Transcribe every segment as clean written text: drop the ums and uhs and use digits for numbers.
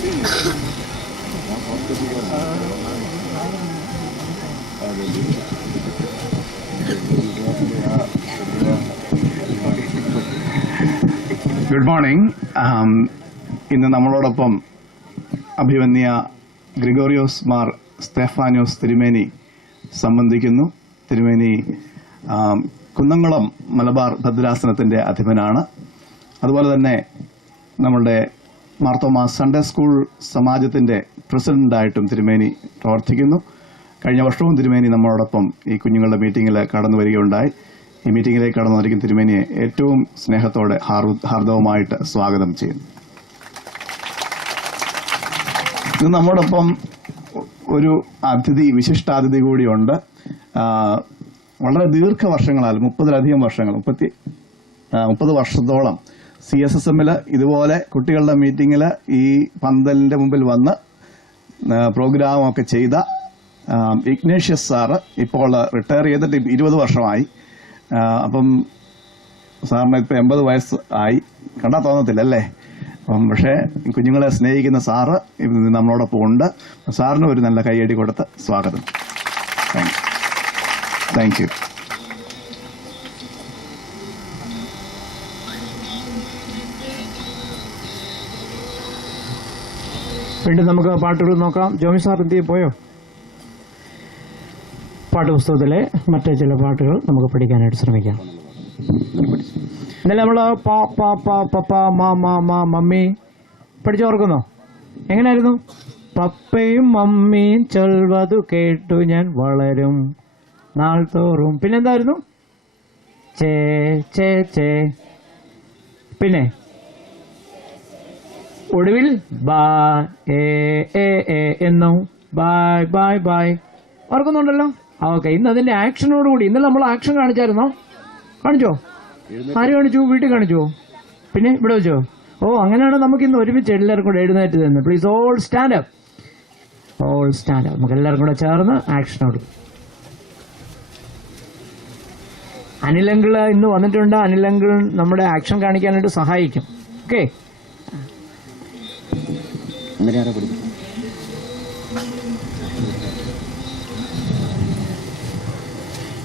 Good morning. ഇന്ന് നമ്മളോടൊപ്പം അഭിവന്യ ഗ്രിഗോറിയോസ് മാർ സ്തേഫാനോസ് തിരുമേനി സംബന്ധിക്കുന്നു. തിരുമേനി കുന്നംകുളം മലബാർ ഭദ്രാസനത്തിന്റെ അധിപനാണ്. അതുപോലെ തന്നെ നമ്മളുടെ മാർത്തോമാ സൺഡേ സ്കൂൾ സമാജത്തിന്റെ പ്രസിഡന്റായിട്ടും തിരുമേനി പ്രവർത്തിക്കുന്നു. കഴിഞ്ഞ വർഷവും തിരുമേനി നമ്മളോടൊപ്പം ഈ കുഞ്ഞുങ്ങളുടെ മീറ്റിംഗിൽ കടന്നു വരികയുണ്ടായി. ഈ മീറ്റിംഗിലേക്ക് കടന്നു വന്നിരിക്കുന്ന തിരുമേനിയെ ഏറ്റവും സ്നേഹത്തോടെ ഹാർദവമായിട്ട് സ്വാഗതം ചെയ്യുന്നു. ഇന്ന് നമ്മോടൊപ്പം ഒരു വിശിഷ്ടാതിഥി കൂടിയുണ്ട്. വളരെ ദീർഘവർഷങ്ങളാൽ 30-ലധികം വർഷങ്ങൾ 30 വർഷത്തോളം CSSM ഇതുപോലെ കുട്ടികളുടെ മീറ്റിംഗിൽ ഈ പന്തലിന്റെ മുമ്പിൽ വന്ന് പ്രോഗ്രാമൊക്കെ ചെയ്ത ഇഗ്നേഷ്യസ് സാറ് ഇപ്പോൾ റിട്ടയർ ചെയ്തിട്ട് 20 വർഷമായി. അപ്പം സാറിന് ഇപ്പം 80 വയസ്സ് ആയി, കണ്ടാൽ തോന്നത്തില്ലല്ലേ? പക്ഷേ കുഞ്ഞുങ്ങളെ സ്നേഹിക്കുന്ന സാറ് നമ്മളോടൊപ്പം ഉണ്ട്. സാറിന് ഒരു നല്ല കൈയടി കൊടുത്ത് സ്വാഗതം. Thank you. വീണ്ടും നമുക്ക് പാട്ടുകൾ നോക്കാം. ജോമി സാർ എന്തിയെ പോയോ? പാഠപുസ്തകത്തിലെ മറ്റു ചില പാട്ടുകൾ നമുക്ക് പഠിക്കാനായിട്ട് ശ്രമിക്കാം. ഇന്നലെ നമ്മൾ പപ്പ മമ്മി പഠിച്ചോർക്കുന്നോ? എങ്ങനെയായിരുന്നു? പപ്പയും മമ്മിയും ചൊൽവതു കേട്ടു ഞാൻ വളരും നാൾ തോറും. പിന്നെന്തായിരുന്നു? ചേ ചേ ചേ. പിന്നെ ഒടുവിൽ ബൈ എന്നും ബൈ ബൈ ബൈ. ഓർക്കുന്നുണ്ടല്ലോ? ഓക്കെ. ഇന്ന് അതിന്റെ ആക്ഷനോടുകൂടി. ഇന്നലെ നമ്മൾ ആക്ഷൻ കാണിച്ചായിരുന്നോ? കാണിച്ചോ? ആര് കാണിച്ചു? വീട്ടിൽ കാണിച്ചോ? പിന്നെ ഇവിടെ വെച്ചോ? ഓ, അങ്ങനെയാണ് നമുക്ക് ഇന്ന് ഒരുമിച്ച് എല്ലാവർക്കും കൂടെ എഴുന്നേറ്റ് തന്നെ. Please all stand up. All stand up. നമുക്ക് എല്ലാവർക്കും കൂടെ ചേർന്ന് ആക്ഷനോട്. അനിലങ്കിൾ ഇന്ന് വന്നിട്ടുണ്ട്. അനിലങ്കിൾ നമ്മുടെ ആക്ഷൻ കാണിക്കാനായിട്ട് സഹായിക്കും. ഓക്കെ.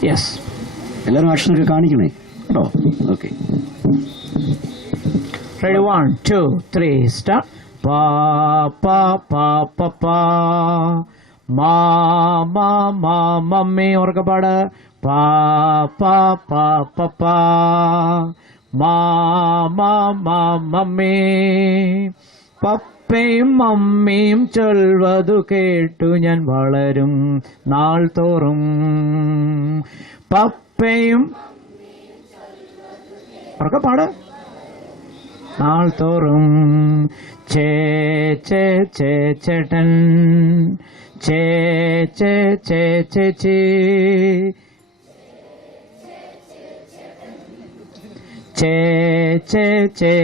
യെസ്, എല്ലാവരും ആക്ഷനൊക്കെ കാണിക്കണേ കേട്ടോ. Okay, ready? 1 2 3 സ്റ്റാർട്ട്. പാ പാ പാ പാ പാ മാ മാ മാ മമ്മി. ഉറക്കപ്പാട്. പാ പാ പാ പാ പാ മാ മാ മാ മമ്മി. പപ്പയും മമ്മിയും ചൊൽവതു കേട്ടു ഞാൻ വളരും നാൾ തോറും. പപ്പയും ഉറക്കപ്പാട്. നാൾ തോറും. ചേ ചേ ചേ ചേട്ടൻ. ചേ ചേ ചേ ചേച്ചി. ചേ ചേ ചേ.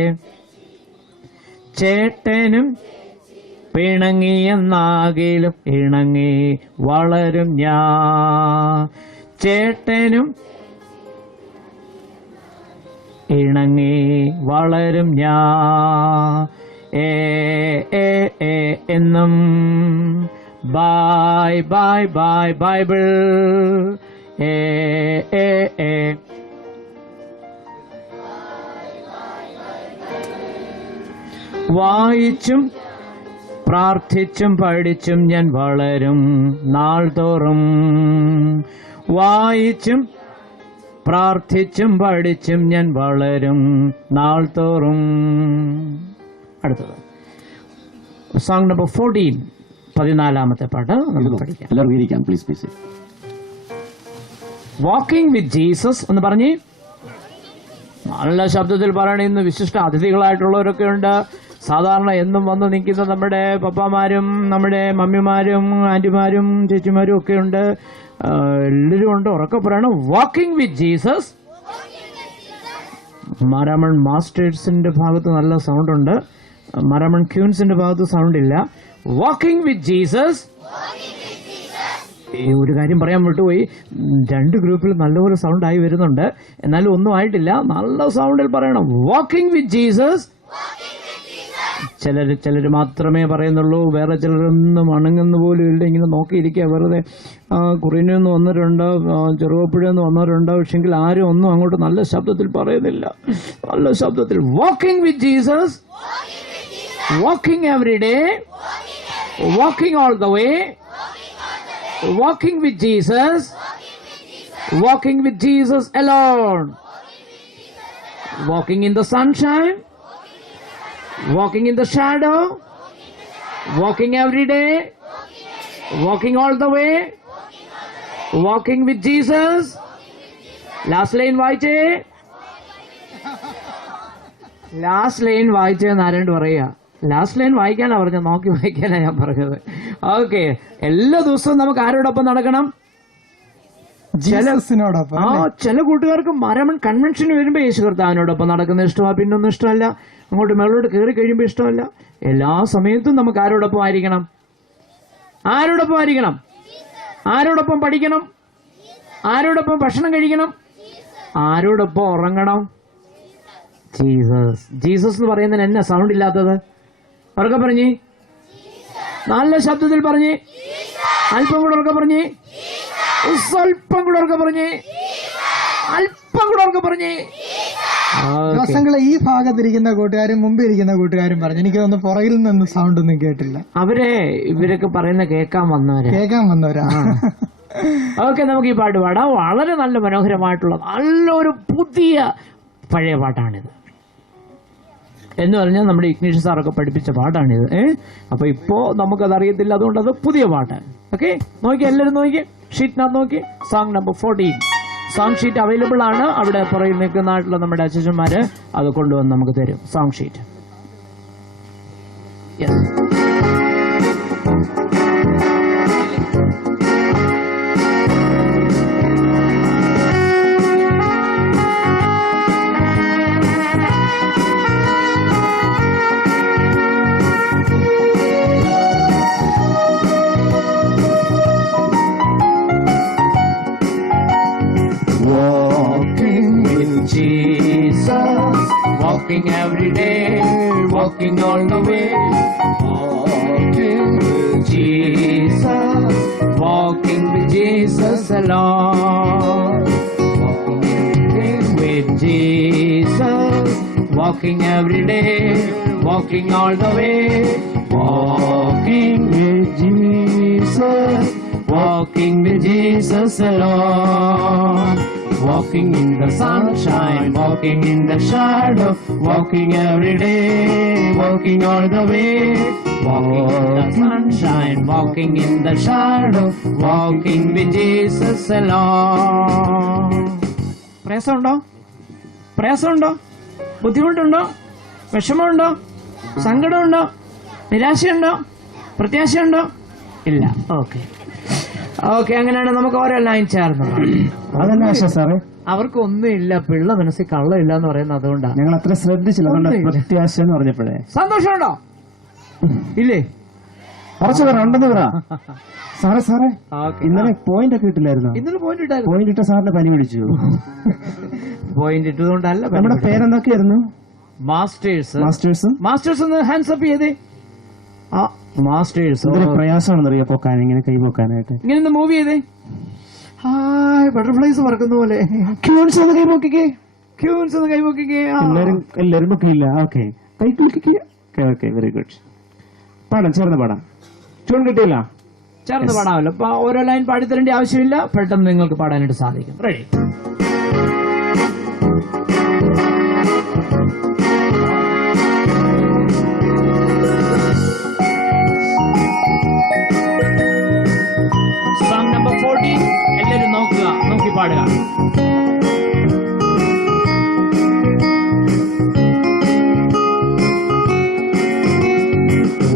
ചേട്ടനും പിണങ്ങിയെന്നാകിലും ഇണങ്ങി വളരും ഞാൻ. ചേട്ടനും ഇണങ്ങി വളരും ഞാൻ. ഏ ഏ ഏ എന്നും ബൈ ബൈ ബൈ ബൈബിൾ. ഏ ഏ ഏ. വായിച്ചും പ്രാർത്ഥിച്ചും പഠിച്ചും ഞാൻ വളരും നാൾ തോറും. വായിച്ചും പ്രാർത്ഥിച്ചും പഠിച്ചും ഞാൻ വളരും നാൾ തോറും. അടുത്തത് സോങ് നമ്പർ 14, 14ാമത്തെ പാട്ട് നമുക്ക് പഠിക്കാം. എല്ലാവരും ഇരിക്കാം please please. Walking with Jesus എന്ന് പറഞ്ഞ് നല്ല ശബ്ദത്തിൽ പറയണ. ഇന്ന് വിശിഷ്ട അതിഥികളായിട്ടുള്ളവരൊക്കെ ഉണ്ട്. സാധാരണ എന്നും വന്ന് നിൽക്കുന്ന നമ്മുടെ പപ്പാമാരും നമ്മുടെ മമ്മിമാരും ആന്റിമാരും ചേച്ചിമാരും ഒക്കെ ഉണ്ട്. എല്ലാവരും ഉണ്ട്. ഉറക്കെ പറയണം, വാക്കിംഗ് വിത്ത് ജീസസ്. മാരാമൺ മാസ്റ്റേഴ്സിന്റെ ഭാഗത്ത് നല്ല സൗണ്ട് ഉണ്ട്. മാരാമൺ ക്യൂൻസിന്റെ ഭാഗത്ത് സൗണ്ട് ഇല്ല. Walking with Jesus. ഒരു കാര്യം പറയാൻ വിട്ടുപോയി. 2 ഗ്രൂപ്പിൽ നല്ലപോലെ സൗണ്ട് ആയി വരുന്നുണ്ട്. എന്നാലും ഒന്നും ആയിട്ടില്ല. നല്ല സൗണ്ടിൽ പറയണം, വാക്കിംഗ് വിത്ത് ജീസസ്. ചിലർ മാത്രമേ പറയുന്നുള്ളൂ, വേറെ ചിലരൊന്നും അണങ്ങുന്ന പോലും ഇല്ല, ഇങ്ങനെ നോക്കിയിരിക്കുക വെറുതെ. കുറിനിൽ നിന്ന് വന്നവരുണ്ട്, ചെറുവപ്പുഴയിൽ നിന്ന് വന്നവരുണ്ട്, പക്ഷെങ്കിൽ ആരും ഒന്നും അങ്ങോട്ട് നല്ല ശബ്ദത്തിൽ പറയുന്നില്ല. നല്ല ശബ്ദത്തിൽ walking with Jesus, walking every day, walking all the way, walking with Jesus, walking with Jesus alone, walking in the sunshine, walking in the shadow, walking every day, walking all the way, walking with Jesus. Last line വായിച്ചേ, last line വായിച്ചേന്ന് ആരോട് പറയാ. Last line വായിക്കാനാ പറഞ്ഞത്, നോക്കി വായിക്കാനാ ഞാൻ പറഞ്ഞത്. Okay, എല്ലാ ദിവസവും നമുക്ക് ആരോടൊപ്പം നടക്കണം? ജീസസിനോടൊപ്പം. ചില കൂട്ടുകാർക്ക് മരമൺ കൺവെൻഷന് വരുമ്പോ യേശു കർത്താവിനോടൊപ്പം നടക്കുന്ന ഇഷ്ടമാണ്, പിന്നൊന്നും ഇഷ്ടമല്ല. അങ്ങോട്ട് മേളോട്ട് കയറി കഴിയുമ്പോൾ ഇഷ്ടമല്ല. എല്ലാ സമയത്തും നമുക്ക് ആരോടൊപ്പം ആയിരിക്കണം? ആരോടൊപ്പം ആയിരിക്കണം? ആരോടൊപ്പം പഠിക്കണം? ആരോടൊപ്പം ഭക്ഷണം കഴിക്കണം? ആരോടൊപ്പം ഉറങ്ങണം? ജീസസ്. ജീസസ് എന്ന് പറയുന്നതിന് എന്നാ സൗണ്ട് ഇല്ലാത്തത്? ഉറക്കെ പറഞ്ഞേ, നല്ല ശബ്ദത്തിൽ പറഞ്ഞേ, അല്പം കൂടെ ഉറക്കെ പറഞ്ഞേ, സ്വല്പം കൂടെ ഉറക്കെ പറഞ്ഞേ, അല്പം കൂടെ ഉറക്കെ പറഞ്ഞേ. ദിവസങ്ങളെ ഈ ഭാഗത്തിരിക്കുന്ന കൂട്ടുകാരും മുമ്പിൽ ഇരിക്കുന്ന കൂട്ടുകാരും പറഞ്ഞു. എനിക്ക് തോന്നുന്നു പുറകിൽ നിന്ന് സൗണ്ട് ഒന്നും കേട്ടില്ല. ഇവരൊക്കെ പറയുന്ന കേൾക്കാൻ വന്നവരാ. ഓക്കെ, നമുക്ക് ഈ പാട്ട് പാടാം. വളരെ നല്ല മനോഹരമായിട്ടുള്ള നല്ലൊരു പുതിയ പഴയ പാട്ടാണിത്. എന്ന് പറഞ്ഞാൽ നമ്മുടെ ഇഗ്നീഷ് സാറൊക്കെ പഠിപ്പിച്ച പാട്ടാണിത്. അപ്പൊ ഇപ്പോ നമുക്കത് അറിയത്തില്ല, അതുകൊണ്ട് അത് പുതിയ പാട്ട്. ഓക്കെ, നോക്കി, എല്ലാവരും നോക്കി, ഷീറ്റിനകത്ത് നോക്കി. Song number 14 song sheet available ആണ്. അവിടെ പുറകിൽ നിൽക്കുന്നതായിട്ടുള്ള നമ്മുടെ അച്ഛന്മാര് അത് കൊണ്ടുവന്ന് നമുക്ക് തരും song sheet. Yes. Walking every day, walking all the way, walking with Jesus, walking with Jesus alone, walking with Jesus, walking every day, walking all the way, walking with Jesus, walking with Jesus alone. Walking in the sunshine, walking in the shadow, walking every day, walking all the way. Walking in the sunshine, walking in the shadow, walking with Jesus alone. പ്രയാസമുണ്ടോ? പ്രയാസമുണ്ടോ? ബുദ്ധിമുട്ടുണ്ടോ? വിഷമമുണ്ടോ? സങ്കടമുണ്ടോ? നിരാശയുണ്ടോ? പ്രത്യാശയുണ്ടോ? ഇല്ല. Okay, അങ്ങനെയാണ് നമുക്ക് ഓരോ line ചേർന്ന്. അതന്നെ ആശ സാറേ, അവർക്കൊന്നും ഇല്ല, പിള്ള മനസ്സിൽ കള്ളമില്ല എന്ന് പറയുന്നത് അതുകൊണ്ടാണ്. ഞങ്ങൾ അത്ര ശ്രദ്ധിച്ചില്ല. പ്രത്യാശ എന്ന് പറഞ്ഞപ്പോഴേ സന്തോഷമുണ്ടോ? ഇല്ലേ? കുറച്ച് പേർ ഉണ്ടെന്ന് പറ. സാറേ ഇന്നലെ പോയിന്റ് ഒക്കെ ഇട്ടില്ലായിരുന്നു? ഇന്നലെ പോയിന്റ് ഇട്ടായിരുന്നു. പോയിന്റ് ഇട്ട സാറിന്റെ പനി പിടിച്ചു. പോയിന്റ് ഇട്ടതുകൊണ്ടല്ല. നമ്മുടെ പേരെന്തൊക്കെയായിരുന്നു? മാസ്റ്റേഴ്സ് ഒന്ന് ഹാൻഡ്സ് അപ്പ് ചെയ്തേ. മാസ്റ്റേഴ്സ് പ്രയാസമാണെന്നറിയാം പൊക്കാൻ, ഇങ്ങനെ കൈ പൊക്കാനായിട്ട്. ഇങ്ങനെ മൂവ് ചെയ്തേ. ഹായ്, ബട്ടർഫ്ലൈസ് പറക്കുന്ന പോലെ. ക്യൂൻസ് ഒന്ന് കൈപൊക്കിക്കേ. എല്ലാരും പൊക്കിയില്ല. ഓക്കെ, കൈ പൊക്കിക്കേ. Okay, very good. പാടാം, ചേർന്ന് പാടാം. ട്യൂൺ കിട്ടിയില്ല? ചേർന്ന് പാടാമല്ലോ. അപ്പൊ ഓരോ ലൈൻ പാടിത്തരേണ്ട ആവശ്യമില്ല, പെട്ടെന്ന് നിങ്ങൾക്ക് പാടാനായിട്ട് സാധിക്കും. റെഡി? എല്ലാരും നോക്കി പാടുക.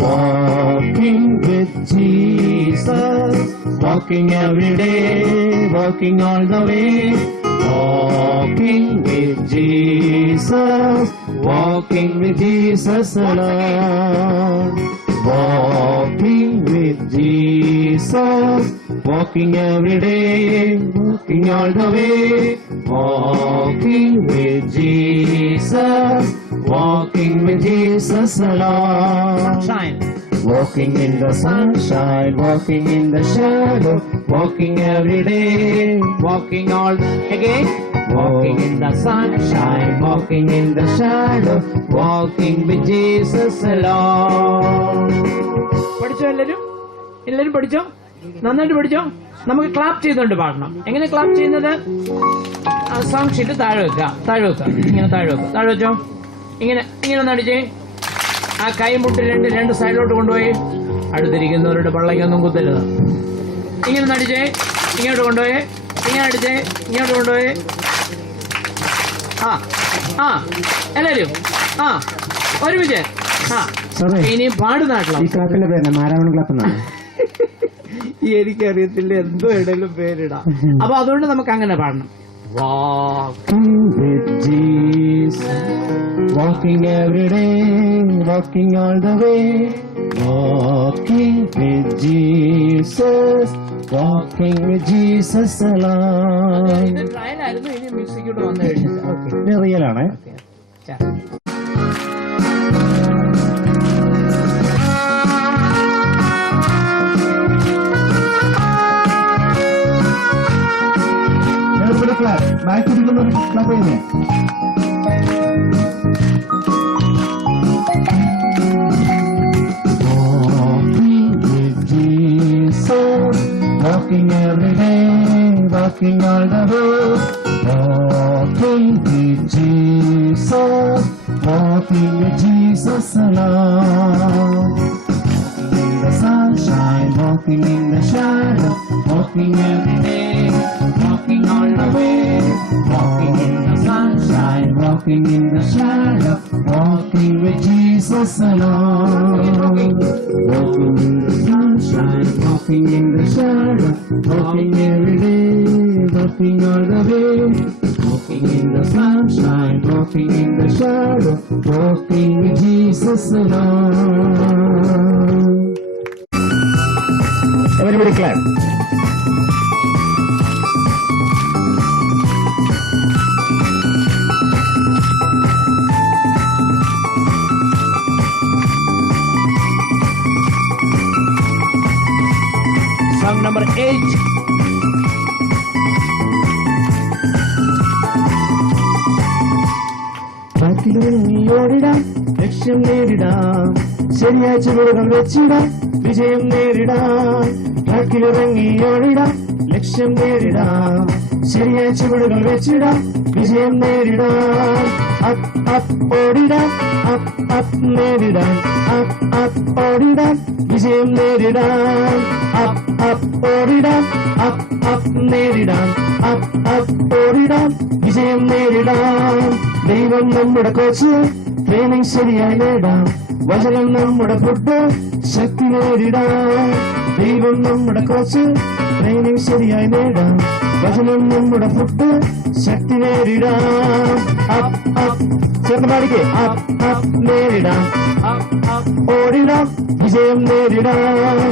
Walking with Jesus, walking every day, walking all the way, walking with Jesus, walking with Jesus alone, walking with Jesus, walking every day, walking all the way, walking with Jesus, walking with Jesus alone. Sunshine. Walking in the sunshine, walking in the shadow, walking every day, Walking all again. Walking in the sunshine, walking in the shadow, walking with Jesus alone. പഠിച്ചോ എല്ലാരും? എല്ലാരും പഠിച്ചോ? നന്നായിട്ട് പഠിച്ചോ? നമുക്ക് clap ചെയ്തുകൊണ്ട് പാടണം. എങ്ങനെ ക്ലാപ്പ് ചെയ്യുന്നത്? ആ സോങ് ഷീറ്റ് താഴെ വെക്കുക, താഴെ വെക്കുക, ഇങ്ങനെ താഴെ വെക്കുക, താഴെ വെച്ചോ. ഇങ്ങനെ ഇങ്ങനെ ഒന്ന് അടിച്ചേ. ആ കൈമുട്ട് രണ്ട് സൈഡിലോട്ട് കൊണ്ടുപോയി. അടുത്തിരിക്കുന്നവരുടെ പള്ളയ്ക്കൊന്നും കുത്തരുത്. ഇങ്ങനെ നടിച്ചേ, ഇങ്ങോട്ട് കൊണ്ടുപോയി, ഇങ്ങനെ അടിച്ചേ, ഇങ്ങോട്ട് കൊണ്ടുപോയി. ആ എല്ലാരും ആ ഒരുമിച്ച്. ആ സാറേ, ഇനി പാടുന്നാട്ടില്ല. ഈ ക്ലാപ്പിന്റെ പേര് മാരാമൺ ക്ലാപ്പ് എന്നാണ്. എനിക്കറിയത്തില്ല, എന്തോ ഇടയിലും പേരിടാം. അപ്പൊ അതുകൊണ്ട് നമുക്ക് അങ്ങനെ പാടണം. Walking with Jesus, walking every day, walking all the way, walking with Jesus, walking with Jesus alone. ഇത് ട്രയലായിരുന്നു. ഇനി മ്യൂസിക്കോട്ട് വന്നു കഴിഞ്ഞിട്ട് ഓക്കെ. ഇത് റിയലാണ്. ബാക്ക് പിടിക്കുന്നവർ ക്ലാപ്പ് ചെയ്യുന്നേ. Walking with Jesus, walking every day, walking all the way, walking with Jesus, walking with Jesus alone. Walking in the sunshine, walking in the shadow, walking every day, walking all the way, walking in the sunshine, walking in the shadow, walking with Jesus alone. Walking in the sunshine, walking in the shadow, walking every day, walking all the way, walking in the sunshine, walking in the shadow, walking with Jesus alone. Everybody clap. Song number 8. ഓടിടാം, ലക്ഷ്യം നേരിടാം, ശരിയായ ചുവടുകൾ വെച്ചിടാം, വിജയം നേരിടാം. ട്രാക്കിലിറങ്ങി ഓടിടാം, ലക്ഷ്യം നേരിടാം, ശരിയായ ചുവടുകൾ വെച്ചിടാം, വിജയം നേരിടാം. Up ഓടിടാം, അപ്പ് നേരിടാം, അപ്പ് ഓടിടാം, വിജയം നേരിടാം. അപ്പ് ഓടിടാം, അപ്പ് നേരിടാം, അപ്പ് ഓടിടാം, വിജയം നേരിടാം. ദൈവം നമ്മുടെ കോച്ച്, ട്രെയിനിങ് ശരിയായി നേടാം. വചനം നമ്മുടെ ഫുഡ്, ശക്തി നേരിടാം. ദൈവം നമ്മുടെ കോച്ച്, ട്രെയിനിങ് ശരിയായി നേടാം. വചനം നമ്മുടെ ഫുഡ്, ശക്തി നേരിടാം. ചേർന്ന് പാടിക്കേ. അപ്പ് നേരിടാം, ഓടിടാം, വിജയം നേരിടാം.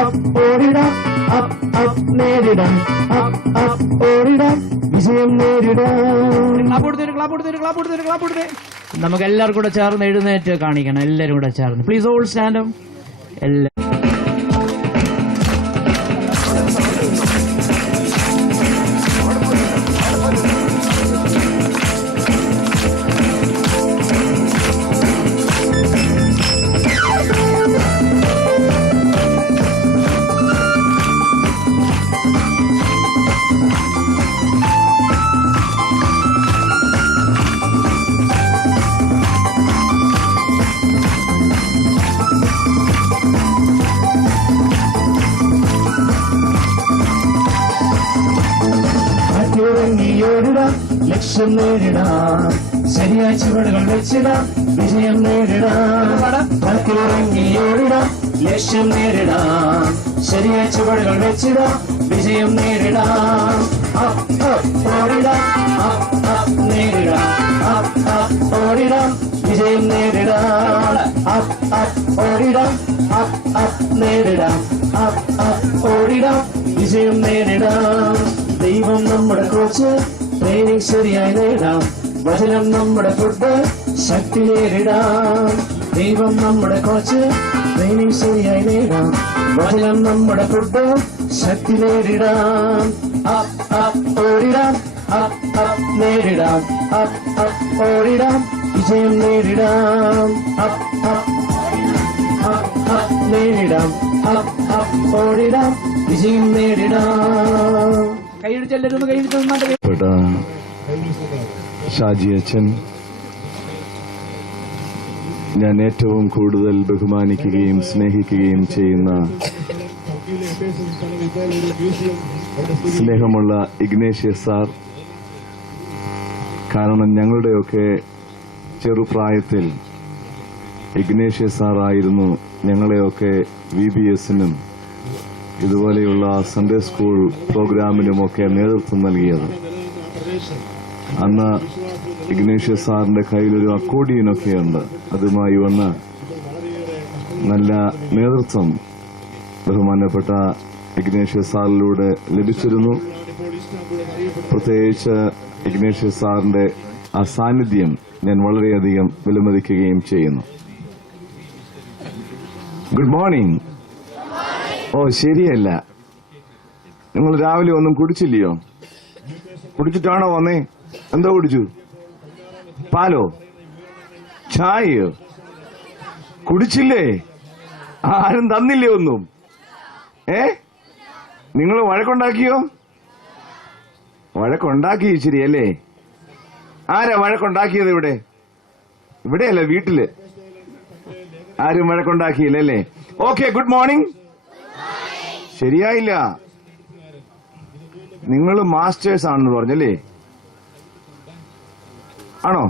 അപ്പ് ഓടിടാം, അപ്പ് നേരിടാം, അപ്പ് ഓടിടാം, വിജയം നേരിടാം. ക്ലാപ്പ്. നമുക്ക് എല്ലാവർക്കും കൂടെ ചേർന്ന് എഴുന്നേറ്റ് കാണിക്കണം. എല്ലാവരും കൂടെ ചേർന്ന് പ്ലീസ് ഓൾ സ്റ്റാൻഡ് അപ്പ്. എല്ലാ ഓടിടാം, ലക്ഷ്യം നേരിടാം, ശരിയായ ചുവടുകൾ വെച്ചിടാം, വിജയം നേരിടാം. ട്രാക്കിലിറങ്ങി ഓടിടാം, ലക്ഷ്യം നേരിടാം, ശരിയായ ചുവടുകൾ വെച്ചിടാം, വിജയം നേരിടാം. ഓടിടാം, നേരിടാം, ഓടിടാം, വിജയം നേരിടാം. ഓടിടാം, നേരിടാം, ഓടിടാം, വിജയം നേരിടാം. ദൈവം നമ്മുടെ കോച്ച്, ട്രെയിനിങ് ശരിയായി നേടാം. വചനം നമ്മുടെ ഫുഡ്, ശക്തി നേരിടാം. ദൈവം നമ്മുടെ കോച്ച്, ട്രെയിനിങ് ശരിയായി നേടാം. വചനം നമ്മുടെ ഫുഡ്, ശക്തി നേരിടാം. അപ്പ് അപ്പ് ഓടിടാം, അപ്പ് അപ്പ് നേരിടാം. അപ്പ് അപ്പ് ഓടിടാം, വിജയം നേരിടാം. അപ്പ് അപ്പ് അപ്പ് അപ്പ് നേരിടാം. അപ്പ് അപ്പ് ഓടിടാം, വിജയം നേരിടാം. കൈയടിച്ചെല്ലാരും കൈയടിച്ചു നന്നായിട്ട് ഷാജി അച്ഛൻ, ഞാൻ ഏറ്റവും കൂടുതൽ ബഹുമാനിക്കുകയും സ്നേഹിക്കുകയും ചെയ്യുന്ന സ്നേഹമുള്ള ഇഗ്നേഷ്യസ് സാർ. കാരണം ഞങ്ങളുടെയൊക്കെ ചെറുപ്രായത്തിൽ ഇഗ്നേഷ്യസ് സാർ ആയിരുന്നു ഞങ്ങളെയൊക്കെ VBSനും ഇതുപോലെയുള്ള സൺഡേ സ്കൂൾ പ്രോഗ്രാമിനുമൊക്കെ നേതൃത്വം നൽകിയത്. അന്ന് ഇഗ്നേഷ്യസ് സാറിന്റെ കയ്യിലൊരു അക്കോർഡിയനൊക്കെ ഉണ്ട്. അതുമായി വന്ന് നല്ല നേതൃത്വം ബഹുമാനപ്പെട്ട ഇഗ്നേഷ്യസ് സാറിലൂടെ ലഭിച്ചിരുന്നു. പ്രത്യേകിച്ച് ഇഗ്നേഷ്യസ് സാറിന്റെ ആ സാന്നിധ്യം ഞാൻ വളരെയധികം വിലമതിക്കുകയും ചെയ്യുന്നു. Good morning. ഓ ശരിയല്ല, നിങ്ങൾ രാവിലെ ഒന്നും കുടിച്ചില്ലയോ? കുടിച്ചിട്ടാണോ വന്നേ? എന്തോ കുടിച്ചു? പാലോ ചായയോ? കുടിച്ചില്ലേ? ആരും തന്നില്ലേ ഒന്നും? നിങ്ങൾ വഴക്കുണ്ടാക്കിയോ? വഴക്കുണ്ടാക്കി ഇച്ചിരി അല്ലേ? ആരാ വഴക്കുണ്ടാക്കിയത്? ഇവിടെയല്ല, വീട്ടില് ആരും വഴക്കുണ്ടാക്കിയില്ലല്ലേ? Okay, good morning. ശരിയായില്ല. നിങ്ങൾ മാസ്റ്റേഴ്സ് ആണെന്ന് പറഞ്ഞല്ലേ? ആണോ?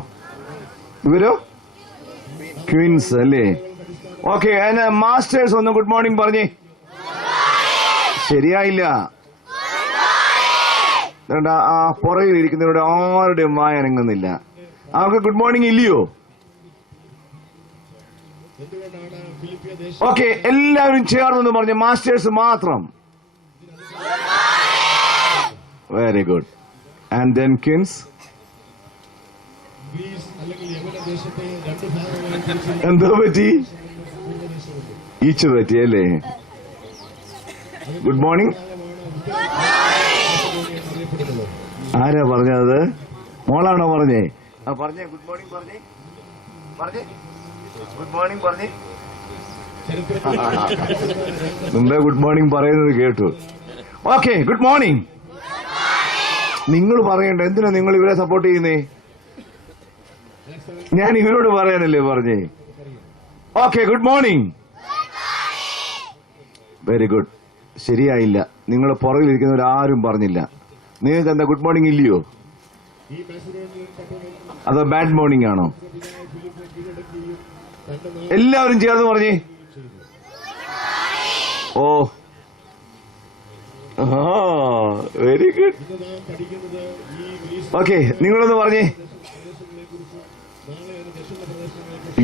ഇവരോ ക്വീൻസ് അല്ലേ? ഓക്കെ, മാസ്റ്റേഴ്സ് ഒന്ന് ഗുഡ് മോർണിംഗ് പറഞ്ഞേ. ശരിയായില്ല. ആ പുറകിൽ ഇരിക്കുന്നവരുടെ ആരുടെയും വായ അനങ്ങുന്നില്ല. അവർക്ക് ഗുഡ് മോർണിംഗ് ഇല്ലയോ? ഓക്കെ, എല്ലാവരും ചേർന്നെന്ന് പറഞ്ഞ മാസ്റ്റേഴ്സ് മാത്രം. Very good. And then queens. എന്തോ പറ്റി? ഈച്ച പറ്റിയല്ലേ? Good morning. ആരാ പറഞ്ഞത്? മോളാണോ പറഞ്ഞേ? പറഞ്ഞേ ഗുഡ് മോർണിംഗ്. പറഞ്ഞേ ഗുഡ് മോർണിംഗ് പറഞ്ഞേ. മുമ്പേ ഗുഡ് മോർണിംഗ് പറയുന്നത് കേട്ടു. Okay, good morning. നിങ്ങൾ പറയണ്ട. എന്തിനാ നിങ്ങൾ ഇവരെ സപ്പോർട്ട് ചെയ്യുന്നേ? ഞാൻ ഇവരോട് പറയാനല്ലേ പറഞ്ഞേ. Okay, good morning. Very good. ശരിയായില്ല. നിങ്ങൾ പുറകിലിരിക്കുന്നവരാരും പറഞ്ഞില്ല. നിങ്ങൾക്ക് എന്താ ഗുഡ് മോർണിംഗ് ഇല്ലയോ? അതോ ബാഡ് മോർണിംഗ് ആണോ? എല്ലാവരും ചേർന്ന് പറഞ്ഞേ. ഓ വെരി ഗുഡ്. ഓക്കെ, നിങ്ങളൊന്ന് പറഞ്ഞേ.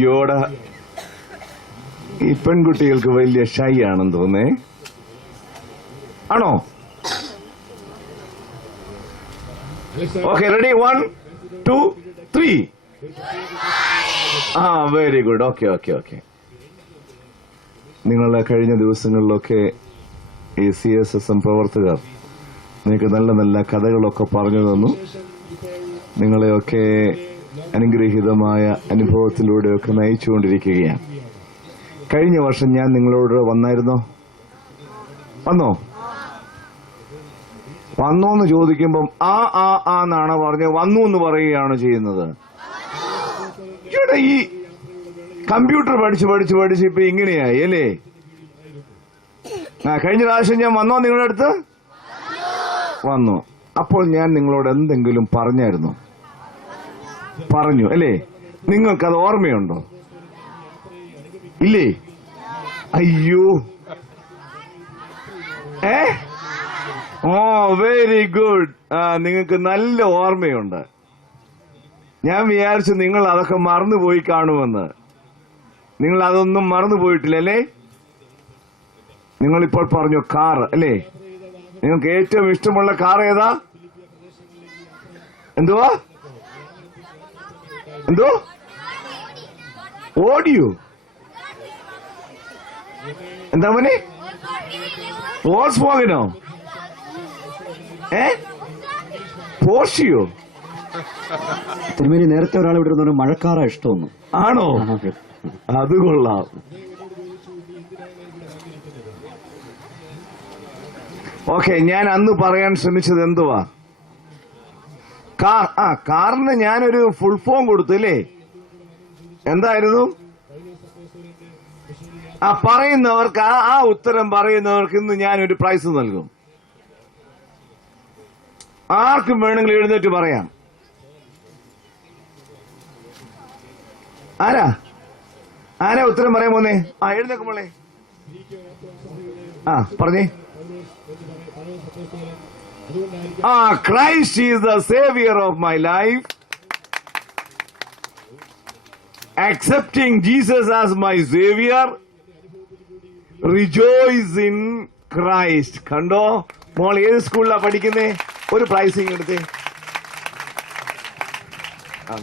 യോടാ, ഈ പെൺകുട്ടികൾക്ക് വലിയ ഷൈ ആണെന്ന് തോന്നേ. ആണോ? Okay, ready? 1 2 3. Very good. Okay. നിങ്ങൾ കഴിഞ്ഞ ദിവസങ്ങളിലൊക്കെ ഈ CSSM പ്രവർത്തകർ നിങ്ങൾക്ക് നല്ല നല്ല കഥകളൊക്കെ പറഞ്ഞു തന്നു. നിങ്ങളെയൊക്കെ അനുഗ്രഹീതമായ അനുഭവത്തിലൂടെയൊക്കെ നയിച്ചുകൊണ്ടിരിക്കുകയാണ്. കഴിഞ്ഞ വർഷം ഞാൻ നിങ്ങളോട് വന്നായിരുന്നോ? വന്നോന്ന് ചോദിക്കുമ്പം എന്നാണോ പറഞ്ഞ് വന്നു എന്ന് പറയുകയാണോ ചെയ്യുന്നത്? ഇവിടെ ഈ കമ്പ്യൂട്ടർ പഠിച്ച് ഇപ്പൊ ഇങ്ങനെയായി അല്ലേ? കഴിഞ്ഞ പ്രാവശ്യം ഞാൻ വന്നോ നിങ്ങളുടെ അടുത്ത്? വന്നു. അപ്പോൾ ഞാൻ നിങ്ങളോട് എന്തെങ്കിലും പറഞ്ഞായിരുന്നോ? പറഞ്ഞു അല്ലേ? നിങ്ങൾക്കത് ഓർമ്മയുണ്ടോ? ഇല്ലേ? അയ്യോ. Very good. നിങ്ങൾക്ക് നല്ല ഓർമ്മയുണ്ട്. ഞാൻ വിചാരിച്ചു നിങ്ങൾ അതൊക്കെ മറന്നുപോയി കാണുമെന്ന്. നിങ്ങൾ അതൊന്നും മറന്നുപോയിട്ടില്ലല്ലേ? നിങ്ങളിപ്പോൾ പറഞ്ഞു കാർ അല്ലേ? നിങ്ങൾക്ക് ഏറ്റവും ഇഷ്ടമുള്ള കാർ ഏതാ? എന്തുവാ? എന്തോ ഓഡിയോ എന്താ മോനെ? വോൾസ് വാഗനോ? പോർഷിയോ? തിരുമേനി നേരത്തെ ഒരാൾ ഇവിടെ ഇരുന്നൊരു മഴക്കാറാ ഇഷ്ടമൊന്നും. ആണോ? അത് കൊള്ളാം. ഓക്കെ, ഞാൻ അന്ന് പറയാൻ ശ്രമിച്ചത് എന്തുവാ? കാറിന് ഞാനൊരു ഫുൾ ഫോം കൊടുത്തു അല്ലേ? എന്തായിരുന്നു? പറയുന്നവർക്ക് ആ ഉത്തരം പറയുന്നവർക്ക് ഇന്ന് ഞാനൊരു പ്രൈസ് നൽകും. ആർക്കും വേണമെങ്കിലും എഴുന്നേറ്റ് പറയാം. ആരാ ഉത്തരം പറയാൻ പോന്നേ? എഴുന്നേക്കും മോളെ. പറഞ്ഞേ. Christ is the savior of my life. Accepting Jesus as my savior. Rejoice in Christ. കണ്ടോ മോൾ? ഏത് സ്കൂളിലാ പഠിക്കുന്നേ? ഒരു പ്രൈസിങ് എടുത്തേ.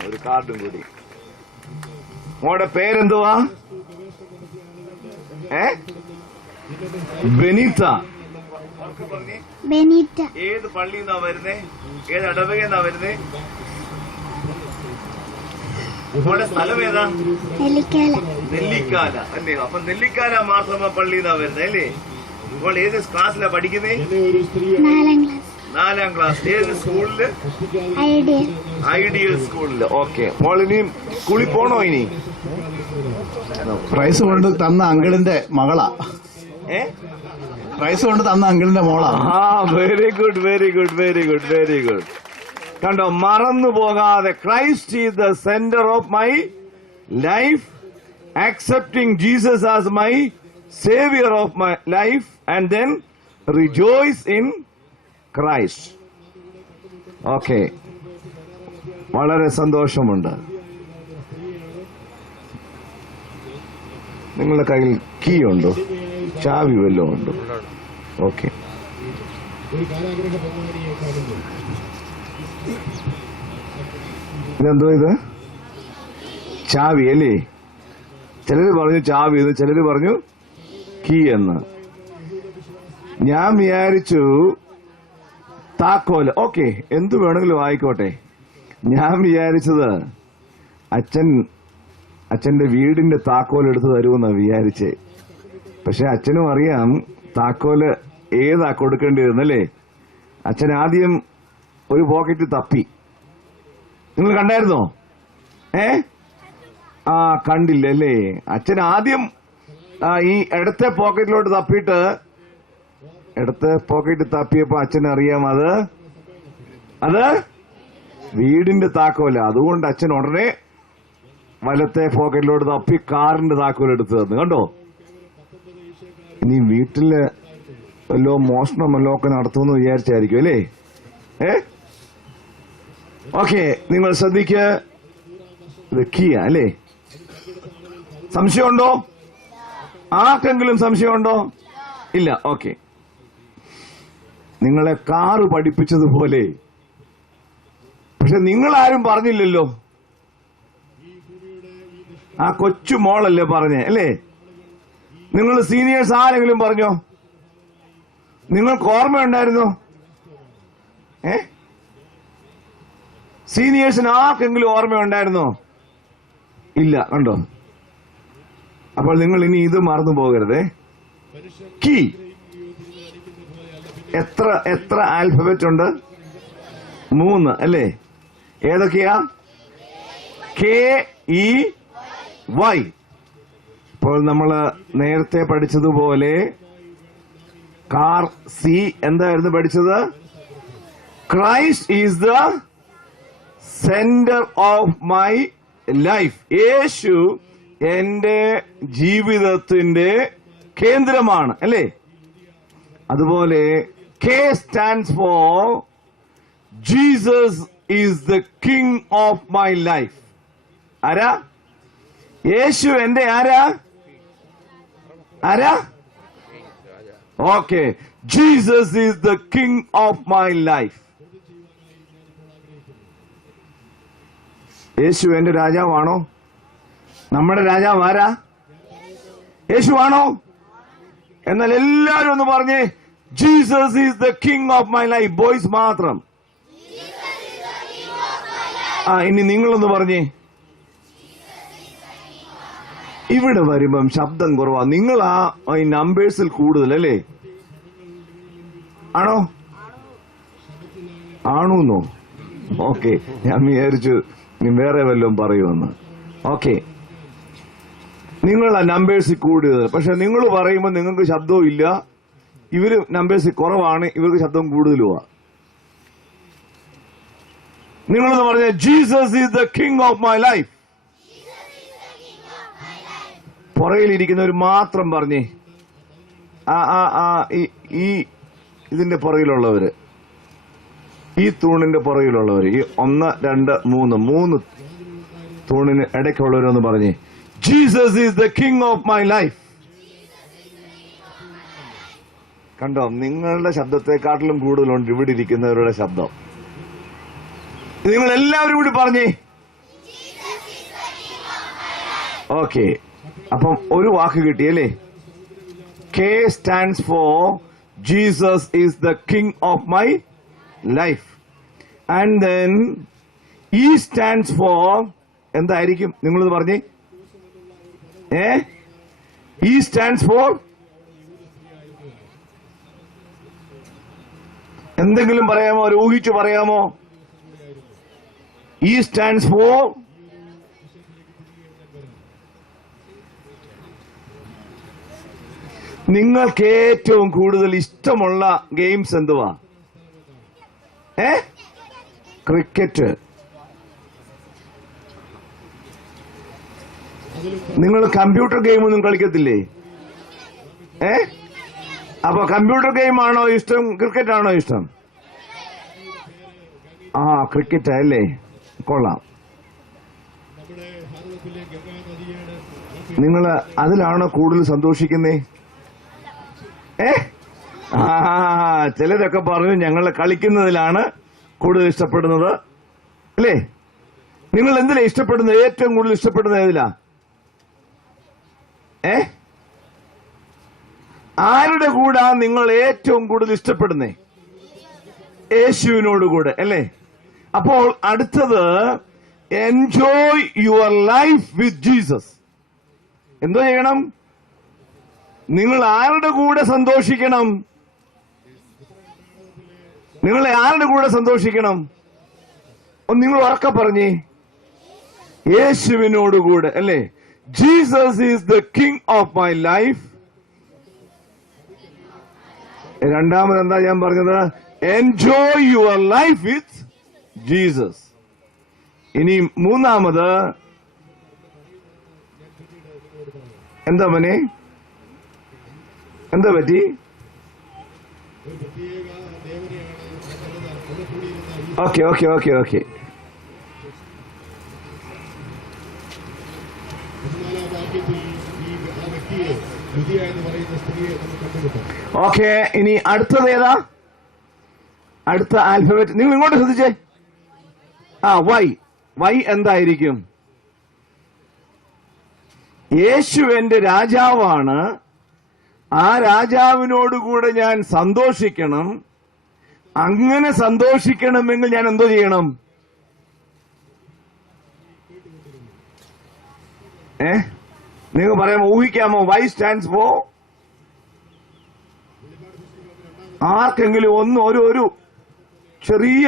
ഒരു കാർഡും കൂടി. മോളുടെ പേരെന്തുവാ? ബെനീത്ത. ബെനീറ്റ. ഏത് പള്ളിന്നാ വരുന്നേ? ഏത് ഇടവകന്നാ വരുന്നേ? മോളുടെ സ്ഥലം ഏതാ? നെല്ലിക്കാല അല്ലേ? അപ്പൊ നെല്ലിക്കാല മാർത്തമ്മ പള്ളിന്നാ വരുന്നേ അല്ലേ? മോൾ ഏത് ക്ലാസ്സിലാ പഠിക്കുന്നേ? 4ാം ക്ലാസ്. ഏത് സ്കൂളില്? ഐഡിയൽ സ്കൂളില്. ഓക്കെ. മോൾ ഇനിയും സ്കൂളിൽ പോണോ? ഇനി പ്രൈസ് കൊണ്ട് തന്ന അങ്കിളിന്റെ മകളാ. പ്രൈസ് കൊണ്ട് തന്ന അങ്കിളിന്റെ മോളാ. Very good, very good, very good, very good. കണ്ടോ, മറന്നു പോകാതെ Christ is the centre of my life, accepting Jesus as my Xavier of my life and then rejoice in Christ. Okay, വളരെ സന്തോഷമുണ്ട്. നിങ്ങളുടെ കയ്യിൽ കീ ഉണ്ടോ? ചാവി വല്ലതും ഉണ്ടോ? ഓക്കെ. ഇതെന്തോ ഇത്? ചാവി അല്ലേ? ചിലര് പറഞ്ഞു ചാവി എന്ന്, ചിലര് പറഞ്ഞു കീ എന്ന്. ഞാൻ വിചാരിച്ചു താക്കോല്. ഓക്കെ, എന്തു വേണമെങ്കിലും ആയിക്കോട്ടെ. ഞാൻ വിചാരിച്ചത് അച്ഛന്റെ വീടിന്റെ താക്കോൽ എടുത്ത് തരുമെന്നാ വിചാരിച്ചേ. പക്ഷെ അച്ഛനും അറിയാം താക്കോല് ഏതാ കൊടുക്കേണ്ടിയിരുന്നല്ലേ. അച്ഛൻ ആദ്യം ഒരു പോക്കറ്റ് തപ്പി. നിങ്ങൾ കണ്ടായിരുന്നോ? കണ്ടില്ലല്ലേ? അച്ഛൻ ആദ്യം ഈ ഇടത്തെ പോക്കറ്റിലോട്ട് തപ്പിയിട്ട്, ഇടത്തെ പോക്കറ്റ് തപ്പിയപ്പോ അച്ഛനറിയാം അത് വീടിന്റെ താക്കോല. അതുകൊണ്ട് അച്ഛൻ ഉടനെ വലത്തെ പോക്കറ്റിലോട്ട് തപ്പി കാറിന്റെ താക്കോൽ എടുത്തു തന്നു. കണ്ടോ? ഇനി വീട്ടില് വല്ലോ മോഷണം വല്ലോ ഒക്കെ നടത്തുമെന്ന് വിചാരിച്ചായിരിക്കും അല്ലേ? ഓക്കെ, നിങ്ങൾ ശ്രദ്ധിക്കുക. ഇത് കീയാ അല്ലേ? സംശയമുണ്ടോ? ആർക്കെങ്കിലും സംശയമുണ്ടോ? ഇല്ല. ഓക്കെ. നിങ്ങളെ കാറ് പഠിപ്പിച്ചതുപോലെ, പക്ഷെ നിങ്ങളാരും പറഞ്ഞില്ലല്ലോ. ആ കൊച്ചു മോളല്ലേ പറഞ്ഞേ അല്ലേ? നിങ്ങൾ സീനിയേഴ്സ് ആരെങ്കിലും പറഞ്ഞോ? നിങ്ങൾക്ക് ഓർമ്മയുണ്ടായിരുന്നോ? സീനിയേഴ്സിന് ആർക്കെങ്കിലും ഓർമ്മയുണ്ടായിരുന്നോ? ഇല്ല. കണ്ടോ? അപ്പോൾ നിങ്ങൾ ഇനി ഇത് മറന്നു പോകരുതേ. കീ. എത്ര ആൽഫബറ്റ് ഉണ്ട്? 3 അല്ലേ? ഏതൊക്കെയാ? KEY. ഇപ്പോൾ നമ്മൾ നേരത്തെ പഠിച്ചതുപോലെ കാർ സി എന്തായിരുന്നു പഠിച്ചത്? Christ is the centre of my life. യേശു എന്റെ ജീവിതത്തിന്റെ കേന്ദ്രമാണ് അല്ലേ? അതുപോലെ K stands for Jesus is the king of my life. ആരാ? യേശു എന്റെ ആരാ? Okay. Jesus is the king of my life. യേശു എന്റെ രാജാവാണോ? നമ്മുടെ രാജാവ് ആരാ? യേശുവാണോ? എന്നാൽ എല്ലാവരും ഒന്ന് പറഞ്ഞേ, Jesus is the king of my life. Boys മാത്രം. ഇനി നിങ്ങളൊന്ന് പറഞ്ഞേ. ഇവിടെ വരുമ്പം ശബ്ദം കുറവാ. നിങ്ങൾ ഈ നമ്പേഴ്സിൽ കൂടുതൽ അല്ലേ? ആണോ? ആണോന്നോ? ഓക്കെ, ഞാൻ വിചാരിച്ചു നീ വേറെ വല്ലതും പറയുമെന്ന്. ഓക്കെ, നിങ്ങൾ ആ നമ്പേഴ്സിൽ കൂടുതൽ. പക്ഷെ നിങ്ങൾ പറയുമ്പോൾ നിങ്ങൾക്ക് ശബ്ദവും ഇല്ല. ഇവര് നമ്പേഴ്സിൽ കുറവാണ്, ഇവർക്ക് ശബ്ദം കൂടുതലുമാ. നിങ്ങളെന്ന് പറഞ്ഞ Jesus is the king of my life. പുറകിലിരിക്കുന്നവർ മാത്രം പറഞ്ഞേ. ഈ ഇതിന്റെ പുറകിലുള്ളവര്, ഈ തൂണിന്റെ പുറകിലുള്ളവര്, ഈ 1, 2, 3 തൂണിന് ഇടയ്ക്കുള്ളവരൊന്ന് പറഞ്ഞേ, Jesus is the king of my life. കണ്ടോ, നിങ്ങളുടെ ശബ്ദത്തെക്കാട്ടിലും കൂടുതലുണ്ട് ഇവിടെ ഇരിക്കുന്നവരുടെ ശബ്ദം. നിങ്ങൾ എല്ലാവരും കൂടി പറഞ്ഞേ. ഓക്കെ, അപ്പം ഒരു വാക്ക് കിട്ടിയല്ലേ? K stands for Jesus is the king of my life. And then E stands for എന്തായിരിക്കും? നിങ്ങളത് പറഞ്ഞേ. ഇ സ്റ്റാൻഡ്സ് ഫോർ എന്തെങ്കിലും പറയാമോ? ഒരു ഊഹിച്ചു പറയാമോ? ഇ സ്റ്റാൻഡ്സ് ഫോർ നിങ്ങൾക്ക് ഏറ്റവും കൂടുതൽ ഇഷ്ടമുള്ള ഗെയിംസ് എന്തുവാ? ക്രിക്കറ്റ്. നിങ്ങൾ കമ്പ്യൂട്ടർ ഗെയിമൊന്നും കളിക്കത്തില്ലേ? അപ്പൊ കമ്പ്യൂട്ടർ ഗെയിമാണോ ഇഷ്ടം, ക്രിക്കറ്റ് ആണോ ഇഷ്ടം? ക്രിക്കറ്റ് അല്ലേ? കൊള്ളാം. നിങ്ങൾ അതിലാണോ കൂടുതൽ സന്തോഷിക്കുന്നേ? ചിലരൊക്കെ പറഞ്ഞു ഞങ്ങൾ കളിക്കുന്നതിലാണ് കൂടുതൽ ഇഷ്ടപ്പെടുന്നത് അല്ലേ? നിങ്ങൾ എന്തിനാ ഇഷ്ടപ്പെടുന്നത്? ഏറ്റവും കൂടുതൽ ഇഷ്ടപ്പെടുന്നത് ഏതിലാ? ആരുടെ കൂടാ നിങ്ങൾ ഏറ്റവും കൂടുതൽ ഇഷ്ടപ്പെടുന്നേ? യേശുവിനോടുകൂടെ അല്ലേ? അപ്പോൾ അടുത്തത്, enjoy your life with Jesus. എന്തോ ചെയ്യണം? നിങ്ങൾ ആരുടെ കൂടെ സന്തോഷിക്കണം? നിങ്ങൾ ആരുടെ കൂടെ സന്തോഷിക്കണം? നിങ്ങൾ ഉറക്കെ പറഞ്ഞേ, യേശുവിനോടുകൂടെ അല്ലേ? Jesus is the king of my life. രണ്ടാമത് എന്താ ഞാൻ പറഞ്ഞത്? Enjoy your life with Jesus. ഇനി മൂന്നാമത് എന്താ മനെ? എന്താ പറ്റി? Okay okay okay okay okay. ഇനി അടുത്തത് ഏതാ? അടുത്ത ആൽഫബറ്റ് നിങ്ങൾ ഇങ്ങോട്ട് ശ്രദ്ധിച്ചേ. വൈ. വൈ എന്തായിരിക്കും? യേശു എന്റെ രാജാവാണ്. ആ രാജാവിനോടുകൂടെ ഞാൻ സന്തോഷിക്കണം. അങ്ങനെ സന്തോഷിക്കണമെങ്കിൽ ഞാൻ എന്തോ ചെയ്യണം? നിങ്ങൾ പറയാമോ? ഊഹിക്കാമോ? Y stands for? ആർക്കെങ്കിലും ഒരു ചെറിയ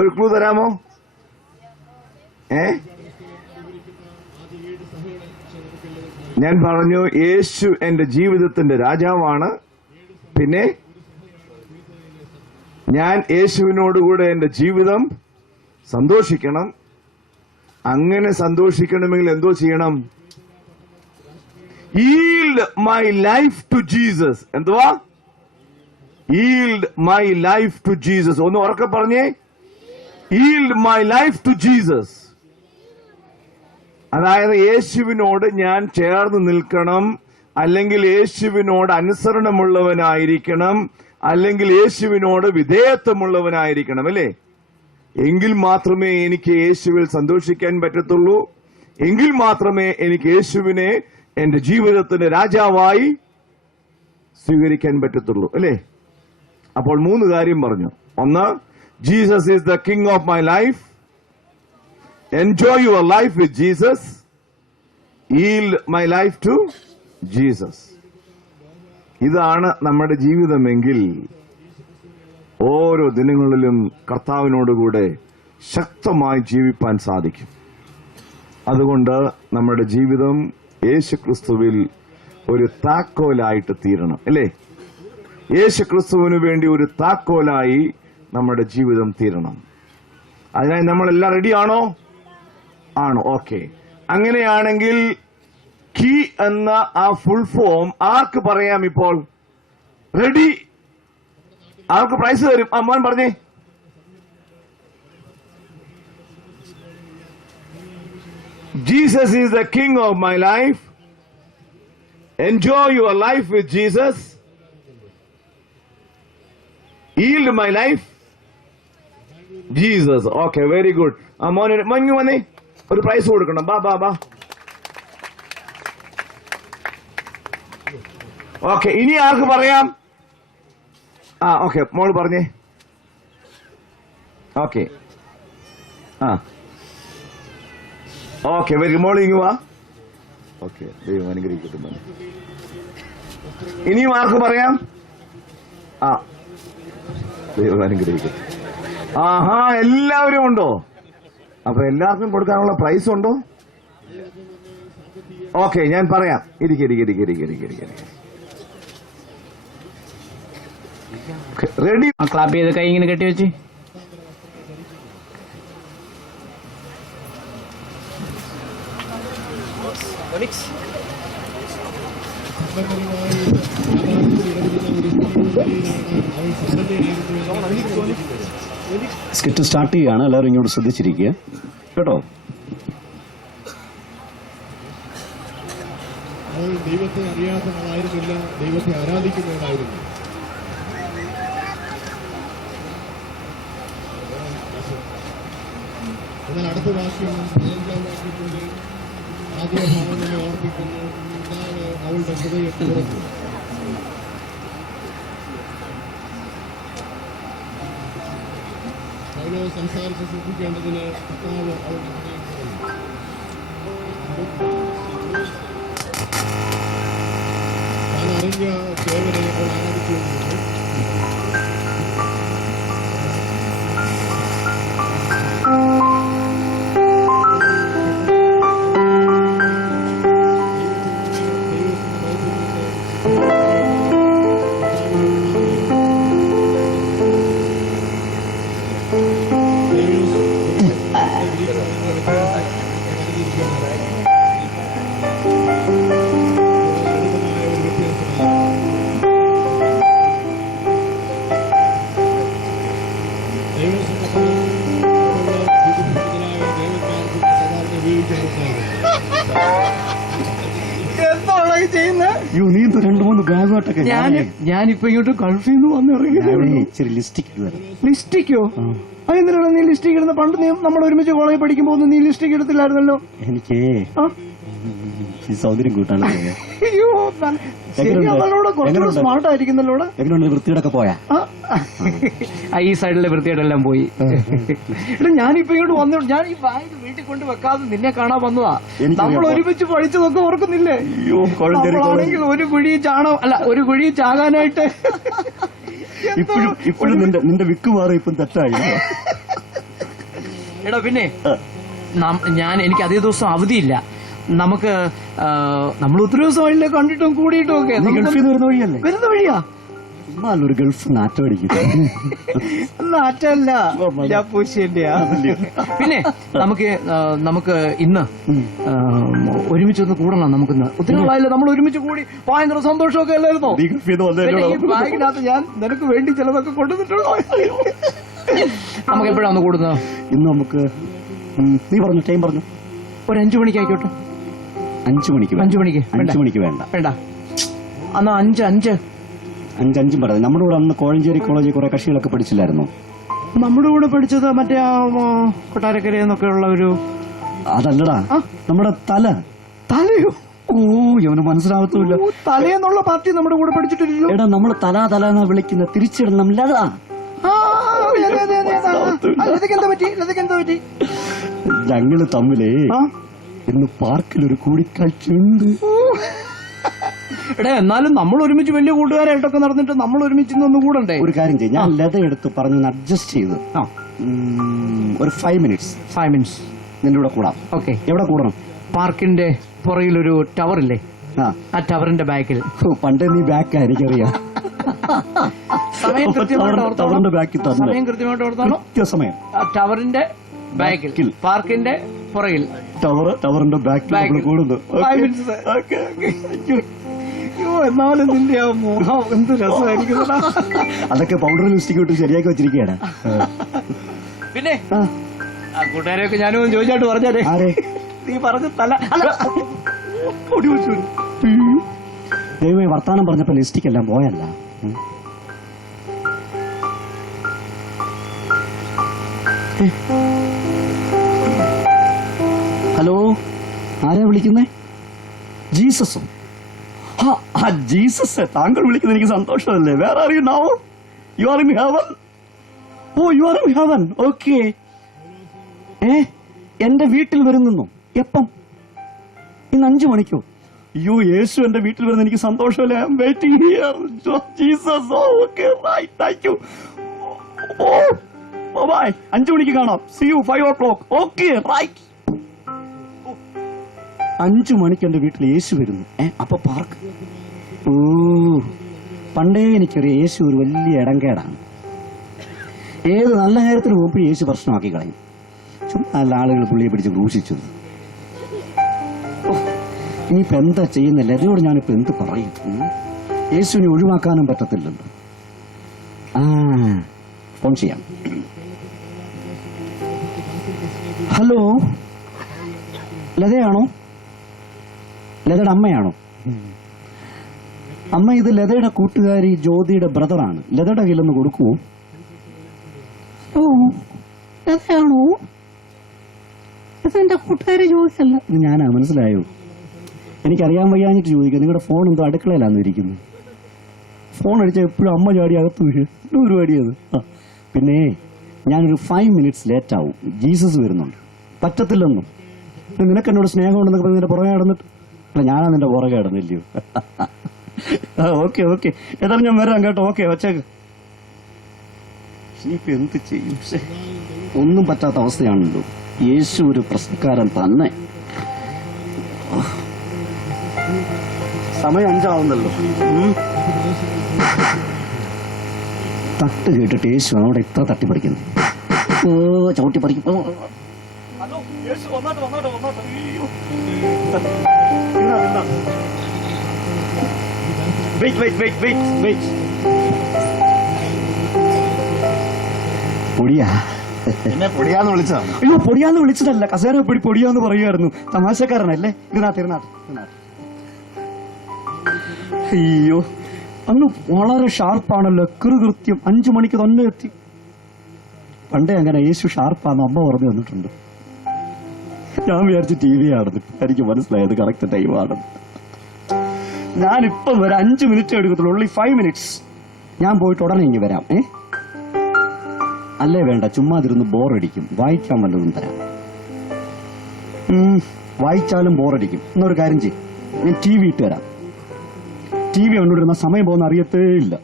ഒരു ക്ലൂ തരാമോ? ഞാൻ പറഞ്ഞു യേശു എന്റെ ജീവിതത്തിന്റെ രാജാവാണ്. പിന്നെ ഞാൻ യേശുവിനോടുകൂടെ എന്റെ ജീവിതം സന്തോഷിക്കണം. അങ്ങനെ സന്തോഷിക്കണമെങ്കിൽ എന്തോ ചെയ്യണം? Yield my life to Jesus. എന്തുവാ? Yield my life to Jesus. ഒന്ന് ഉറക്കെ പറഞ്ഞേ, yield my life to Jesus. അതായത് യേശുവിനോട് ഞാൻ ചേർന്ന് നിൽക്കണം, അല്ലെങ്കിൽ യേശുവിനോട് അനുസരണമുള്ളവനായിരിക്കണം, അല്ലെങ്കിൽ യേശുവിനോട് വിധേയത്വമുള്ളവനായിരിക്കണം അല്ലേ? എങ്കിൽ മാത്രമേ എനിക്ക് യേശുവിൽ സന്തോഷിക്കാൻ പറ്റത്തുള്ളൂ. എങ്കിൽ മാത്രമേ എനിക്ക് യേശുവിനെ എന്റെ ജീവിതത്തിന്റെ രാജാവായി സ്വീകരിക്കാൻ പറ്റത്തുള്ളൂ. അല്ലേ? അപ്പോൾ 3 കാര്യം പറഞ്ഞു. ഒന്ന്, Jesus is the king of my life. Enjoy your life with Jesus. Yield my life to Jesus. ഇതാണ് നമ്മുടെ ജീവിതമെങ്കിൽ ഓരോ ദിനങ്ങളിലും കർത്താവിനോടുകൂടെ ശക്തമായി ജീവിപ്പാൻ സാധിക്കും. അതുകൊണ്ട് നമ്മുടെ ജീവിതം യേശുക്രിസ്തുവിൽ ഒരു താക്കോലായിട്ട് തീരണം. അല്ലേ? യേശുക്രിസ്തുവിന് വേണ്ടി ഒരു താക്കോലായി നമ്മുടെ ജീവിതം തീരണം. അതിനായി നമ്മളെല്ലാം റെഡിയാണോ? ആണോ? ഓക്കെ. അങ്ങനെയാണെങ്കിൽ കീ എന്ന ആ ഫുൾ ഫോം ആർക്ക് പറയാം ഇപ്പോൾ? റെഡി? ആർക്ക് പ്രൈസ് തരും? മോൻ പറഞ്ഞേ. Jesus is the king of my life. Enjoy your life with Jesus. Yield my life. Jesus. Okay, very good. മോനു വന്നേ, ഒരു പ്രൈസ് കൊടുക്കണം. ബാ. ഓക്കെ, ഇനി ആർക്ക് പറയാം? ഓക്കെ, മോള് പറഞ്ഞേ. ഓക്കെ, ഓക്കെ, വെരി മോൾ ഇങ്ങ് വാ. ഓക്കെ, ദൈവം അനുഗ്രഹിക്കട്ടെ. ഇനിയും ആർക്ക് പറയാം? ദൈവം അനുഗ്രഹിക്കട്ടെ. ആഹാ, എല്ലാവരും ഉണ്ടോ? അപ്പൊ എല്ലാവർക്കും കൊടുക്കാനുള്ള പ്രൈസ് ഉണ്ടോ? ഓക്കെ, ഞാൻ പറയാം. ഇരിക്കെ. റെഡി? ക്ലാപ്പ് ചെയ്ത് കൈ ഇങ്ങനെ കെട്ടിവെച്ച്. സ്കിറ്റ് സ്റ്റാർട്ട് ചെയ്യുകയാണ്. എല്ലാവരും ഇങ്ങോട്ട് ശ്രദ്ധിച്ചിരിക്കുക കേട്ടോ. ദൈവത്തെ അറിയാത്തവരായിരുന്നില്ല, ദൈവത്തെ ആരാധിക്കുന്നവരായിരുന്നു. എന്നാൽ അടുത്ത വാക്യം 15-ാം വാക്യത്തിന്റെ ആദ്യ ഭാഗം തന്നെ ഓർപ്പിക്കുന്നു. പിതാവ് അവളുടെ ഹൃദയം തുറന്നു. പൗലോസ് സംസാരിച്ച് ശ്രദ്ധിക്കേണ്ടതിന് പിതാവ് അവളുടെ ഹൃദയം തുറന്നു. താൻ അറിഞ്ഞ ദേവനെ അവൾ ആരാധിച്ചുകൊണ്ടിരുന്നു. എന്താണ് ഈ ചെയ്യുന്നത്? അയ്യോ, നീ 2-3 ബാഗുമായിട്ടൊക്കെ. ഞാനിപ്പോ ഇങ്ങോട്ട് ഗൾഫിൽ നിന്ന് വന്നിറങ്ങി. ഇച്ചിരി ലിസ്റ്റിക് വരും. ലിസ്റ്റിക്കോ? അതെന്തിനാണ് നീ ലിസ്റ്റിക് ഇടുന്നത്? പണ്ട് നീ നമ്മൾ ഒരുമിച്ച് കോളേജിൽ പഠിക്കുമ്പോ നീ ലിസ്റ്റിക് എടുത്തില്ലായിരുന്നല്ലോ. എനിക്ക് ഈ സൗന്ദര്യം കൂട്ടാണ്. അയ്യോ, കുറച്ചുകൂടെ സ്മാർട്ട് ആയിരിക്കുന്നല്ലോ. എങ്ങനെയുണ്ട്? വൃത്തിയോടൊക്കെ പോയാ? ഈ സൈഡിലെ വൃത്തിയോടെല്ലാം പോയി. എടാ, ഞാനിപ്പോ ഇങ്ങോട്ട് വന്നു. ഞാൻ ഈ ബാഗ് വീട്ടിൽ കൊണ്ട് വെക്കാതെ നിന്നെ കാണാൻ വന്നതാ. നമ്മൾ ഒരുമിച്ച് പഠിച്ചതൊക്കെ ഓർക്കുന്നില്ലേ? നമ്മളാണെങ്കിൽ ഒരു കുഴി ഒരു കുഴി ചാകാനായിട്ട്. ഇപ്പോഴും നിന്റെ വിക്ക് മാറി ഇപ്പം തെറ്റായി. എടാ, പിന്നെ എനിക്ക് അതേ ദിവസം അവധിയില്ല. നമുക്ക് നമ്മൾ ഒത്തിരി ദിവസമായില്ലേ കണ്ടിട്ടും കൂടിയിട്ടും ഒക്കെ. ഗൾഫിൽ നിന്ന് വരുന്ന വഴിയല്ലേ? വരുന്ന വഴിയാ. ഒരു ഗൾഫ് നാറ്റമടിക്കും. നാറ്റല്ല, ഞാൻ പൂശേന്റെയാ. പിന്നെ നമുക്ക് ഇന്ന് ഒരുമിച്ചൊന്ന് കൂടണം. നമുക്കിന്ന് ഒത്തിരി നാളായില്ലേ നമ്മൾ ഒരുമിച്ച് കൂടി. ഭയങ്കര സന്തോഷമൊക്കെ അല്ലായിരുന്നോ? ഈ ബാഗിനകത്ത് ഞാൻ നിനക്ക് വേണ്ടി ചിലതൊക്കെ കൊണ്ടുവന്നിട്ടുള്ളൂ. നമുക്ക് എപ്പോഴാണ് ഒന്ന് കൂടുന്നത്? ഇന്ന് നമുക്ക് നീ പറഞ്ഞു, ടൈം പറഞ്ഞു. ഒരു 5 മണിക്ക് ആയിക്കോട്ടെ. 5 മണിക്ക്? 5 മണിക്ക് വേണ്ട. എന്നാ 5 5 പറയാം. നമ്മുടെ കൂടെ അന്ന് കോഴഞ്ചേരി കോളേജിൽ കുറെ കക്ഷികളൊക്കെ പഠിച്ചില്ലായിരുന്നു? നമ്മുടെ കൂടെ പഠിച്ചത് മറ്റേ ആ കൊട്ടാരക്കരയിൽ നിന്നൊക്കെ ഉള്ള ഒരു അതല്ലടാ, നമ്മുടെ തല. തലയോ? ഓ, ഇവന് മനസ്സിലാവത്തുമില്ല. തലയെന്നുള്ള പാർട്ടി നമ്മുടെ കൂടെ പഠിച്ചിട്ടില്ലല്ലോ. എടാ, നമ്മൾ തല എന്നാ വിളിക്കുന്ന, തിരിച്ചിടണം ലതാ. എന്താ പറ്റി? ഞങ്ങള് തമ്മിലേ ഇന്ന് പാർക്കിൽ ഒരു കൂടിക്കാഴ്ചയുണ്ട്. എടാ, എന്നാലും നമ്മൾ ഒരുമിച്ച് വലിയ കൂട്ടുകാരായിട്ടൊക്കെ നടന്നിട്ട് നമ്മൾ ഒരുമിച്ച് ഇന്ന് കൂടണ്ടേ? ഒരു കാര്യം ചെയ്യും, ഞാൻ ലത എടുത്ത് പറഞ്ഞു അഡ്ജസ്റ്റ് ചെയ്ത് ഒരു 5 മിനിറ്റ്സ് നിന്റെ കൂടെ കൂടാം. ഓക്കെ. എവിടെ കൂടണം? പാർക്കിന്റെ പുറകിലൊരു ടവർ ഇല്ലേ, ആ ടവറിന്റെ ബാക്കിൽ. പണ്ടേ നീ ബാക്കാ, എനിക്കറിയാം. സമയം ടവറിന്റെ ബാക്കിൽ തന്നെ, സമയം കൃത്യമായിട്ട് ഓർത്താണോ? കൃത്യസമയം. ടവറിന്റെ ബാക്കിൽ, പാർക്കിന്റെ പുറകിൽ, ടവറിന്റെ ബാക്കിൽ കൂടുന്നു. എന്നാലും നിന്റെ ആ മോഹം എന്ത് രസമായിരിക്കും. അതൊക്കെ പൗഡർ ലിസ്റ്റിക്ക് വിട്ട് ശരിയാക്കി വെച്ചിരിക്കുകയാണ്. പിന്നെ ആ കൂട്ടുകാരെയൊക്കെ ഞാനും ചോദിച്ചായിട്ട് പറഞ്ഞാലേ, ആരെ? നീ പറഞ്ഞ തല ദൈവമേ, വർത്താനം പറഞ്ഞപ്പോ ലിസ്റ്റിക്കെല്ലാം പോയല്ല. ഹലോ, ആരാ വിളിക്കുന്നേ? ജീസസോ? ജീസസ്, താങ്കൾ വിളിക്കുന്നത് എനിക്ക് സന്തോഷമല്ലേ. Where are you now? You are in heaven? Oh, you are in heaven. Okay. എന്റെ വീട്ടിൽ വരുന്നു. എപ്പം? ഇന്ന് 5 മണിക്കോ? അയ്യോ, യേശു എന്റെ വീട്ടിൽ വരുന്ന എനിക്ക് സന്തോഷമല്ലേ. I am waiting here. Jesus. Okay, right, thank you. Oh bye, 5 മണിക്ക് കാണാം. C U 5 o'clock. Okay, right. 5 മണിക്ക് എന്റെ വീട്ടിൽ യേശു വരുന്നു. അപ്പൊ പാർക്ക്. ഓ, പണ്ടേ എനിക്കറിയാം യേശു ഒരു വലിയ ഇടംകേടാണ്. ഏത് നല്ല കാര്യത്തിന് പോകുമ്പോൾ യേശു പ്രശ്നമാക്കി കളയും. ചുമ്മാ നല്ല ആളുകൾ പുള്ളിയെ പിടിച്ച് ക്രൂശിച്ചു. ഇനിയിപ്പോ എന്താ ചെയ്യുന്നില്ല, അതിനോട് ഞാനിപ്പോ എന്ത് പറയും? യേശുവിനെ ഒഴിവാക്കാനും പറ്റത്തില്ലല്ലോ. ഫോൺ ചെയ്യാം. ഹലോ, ലതയാണോ? ലതയുടെ അമ്മയാണോ? അമ്മ, ഇത് ലതയുടെ കൂട്ടുകാരി ജ്യോതിയുടെ ബ്രദറാണ്. ലതയുടെ കയ്യിലൊന്ന് കൊടുക്കുവോ? ഓ, ലതയാണോ? ഇതെന്റെ കൂട്ടുകാരി ജ്യോതിയല്ല. ഇത് ഞാനാ, മനസ്സിലായോ? എനിക്കറിയാൻ വയ്യാഞ്ഞിട്ട് ചോദിക്കാം. നിങ്ങളുടെ ഫോൺ എന്തോ അടുക്കളയിലാന്ന് ഇരിക്കുന്നത്. ഫോൺ അടിച്ചാൽ എപ്പോഴും അമ്മ ചാടി അകത്ത് വീഴും. പരിപാടിയത്. പിന്നെ ഞാനൊരു 5 minutes ലേറ്റ് ആവും. ജീസസ് വരുന്നുണ്ട്. പറ്റത്തില്ലെന്നും. നിനക്ക് എന്നോട് സ്നേഹമുണ്ടെന്നൊക്കെ പറഞ്ഞ് നിന്റെ പുറകെ കിടന്നിട്ട്. അല്ല, ഞാനാ നിന്റെ പുറകെ കിടന്നില്ലയോ? ഓക്കെ ഓക്കെ, ഏതായാലും ഞാൻ വരാം കേട്ടോ. ഓക്കെ, വച്ചേക്ക്. ഇനിയിപ്പോ എന്ത് ചെയ്യും? ഒന്നും പറ്റാത്ത അവസ്ഥയാണല്ലോ. യേശു ഒരു പ്രശ്നക്കാരൻ തന്നെ. സമയം 5 ആവുന്നല്ലോ. തട്ട് കേട്ടിട്ട് യേശു അവിടെ ഇത്ര തട്ടിപ്പറിക്കുന്നു. ഓ, ചവിട്ടി പറിക്കും. പൊടിയാ? എന്നെ പൊടിയാന്ന് വിളിച്ചാ? അയ്യോ, പൊടിയാന്ന് വിളിച്ചതല്ല, കസേര പൊടിയാന്ന് പറയുമായിരുന്നു. തമാശക്കാരനല്ലേ. ഇരുന്നാട്ട്. അയ്യോ, അന്ന് വളരെ ഷാർപ്പാണല്ലോ. കൃത്യം 5 മണിക്ക് തന്നെ എത്തി. പണ്ടേ അങ്ങനെ യേശു ഷാർപ്പാന്ന് അമ്മ പറഞ്ഞു തന്നിട്ടുണ്ട്. ഞാൻ വിചാരിച്ചു TV ആണെന്ന്. എനിക്ക് മനസ്സിലായത് കറക്റ്റ് ടൈമാണ്. ഞാനിപ്പം വരെ 5 മിനിറ്റ് എടുക്കത്തുള്ളൂ. only 5 minutes. ഞാൻ പോയിട്ട് ഉടനെ ഇങ്ങ് വരാം. അല്ലേ വേണ്ട, ചുമ്മാതിരുന്ന് ബോറടിക്കും. വായിക്കാൻ വല്ലതും തരാം. വായിച്ചാലും ബോറടിക്കും. എന്നൊരു കാര്യം ചെയ്യും, ഞാൻ TV ഇട്ട് തരാം. TV കണ്ടുകൊണ്ടിരുന്ന സമയം പോകുന്ന അറിയത്തേ ഇല്ല.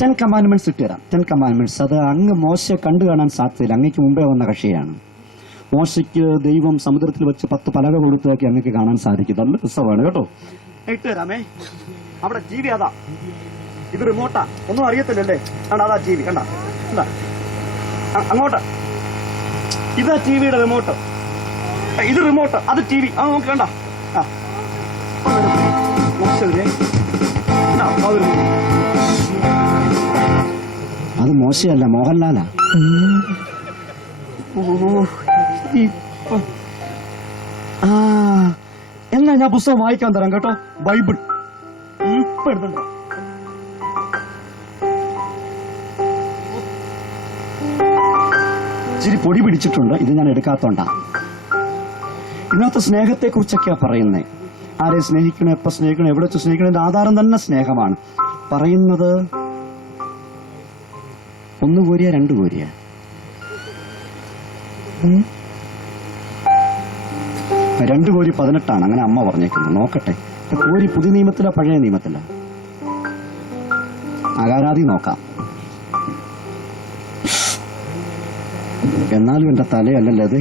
10 commandments ഇട്ട് തരാം. 10 commandments. അത് അങ്ങ് മോശയെ കണ്ടു കാണാൻ സാധ്യതയില്ല. അങ്ങേക്ക് മുമ്പേ വന്ന കക്ഷിയാണ്. മോശയ്ക്ക് ദൈവം സമുദ്രത്തിൽ വെച്ച് 10 പലക കൊടുത്തൊക്കെ അങ്ങേക്ക് കാണാൻ സാധിക്കും. നല്ല രസമാണ് കേട്ടോ. ഇട്ട് തരാമേ. അവിടെ TV അതാ. ഇത് റിമോട്ടാ. ഒന്നും അറിയത്തില്ലല്ലേ? കണ്ട, അതാ TV. കണ്ട, അങ്ങോട്ട്. ഇതാ TVയുടെ റിമോട്ട്. ഇത് റിമോട്ട്, അത് TV. ആ, നോക്കി കണ്ട. അത് മോശമല്ല, മോഹൻലാലാ. എന്നാ ഞാൻ പുസ്തകം വായിക്കാൻ തരാം കേട്ടോ. ബൈബിൾ ഇപ്പൊ എടുത്തുണ്ടോ? ഇച്ചിരി പൊടി പിടിച്ചിട്ടുണ്ട്. ഇത് ഞാൻ എടുക്കാത്തോണ്ടാ. ഇതിനകത്ത് സ്നേഹത്തെക്കുറിച്ചൊക്കെയാ പറയുന്നേ. ആരെ സ്നേഹിക്കണം, എപ്പോ സ്നേഹിക്കണം, എവിടെ വെച്ച് സ്നേഹിക്കണം, ഇതിന്റെ ആധാരം തന്നെ സ്നേഹമാണ്. പറയുന്നത് 1 കോരിയ 2 കോരിയ? 2 കോരി 18 അങ്ങനെ അമ്മ പറഞ്ഞേക്കുന്നത്. നോക്കട്ടെ, കോരി പുതിയ നിയമത്തിലോ പഴയ നിയമത്തിലോ? അകാരാതി നോക്കാം. എന്നാലും എന്റെ തലയല്ലല്ലോ അതെ,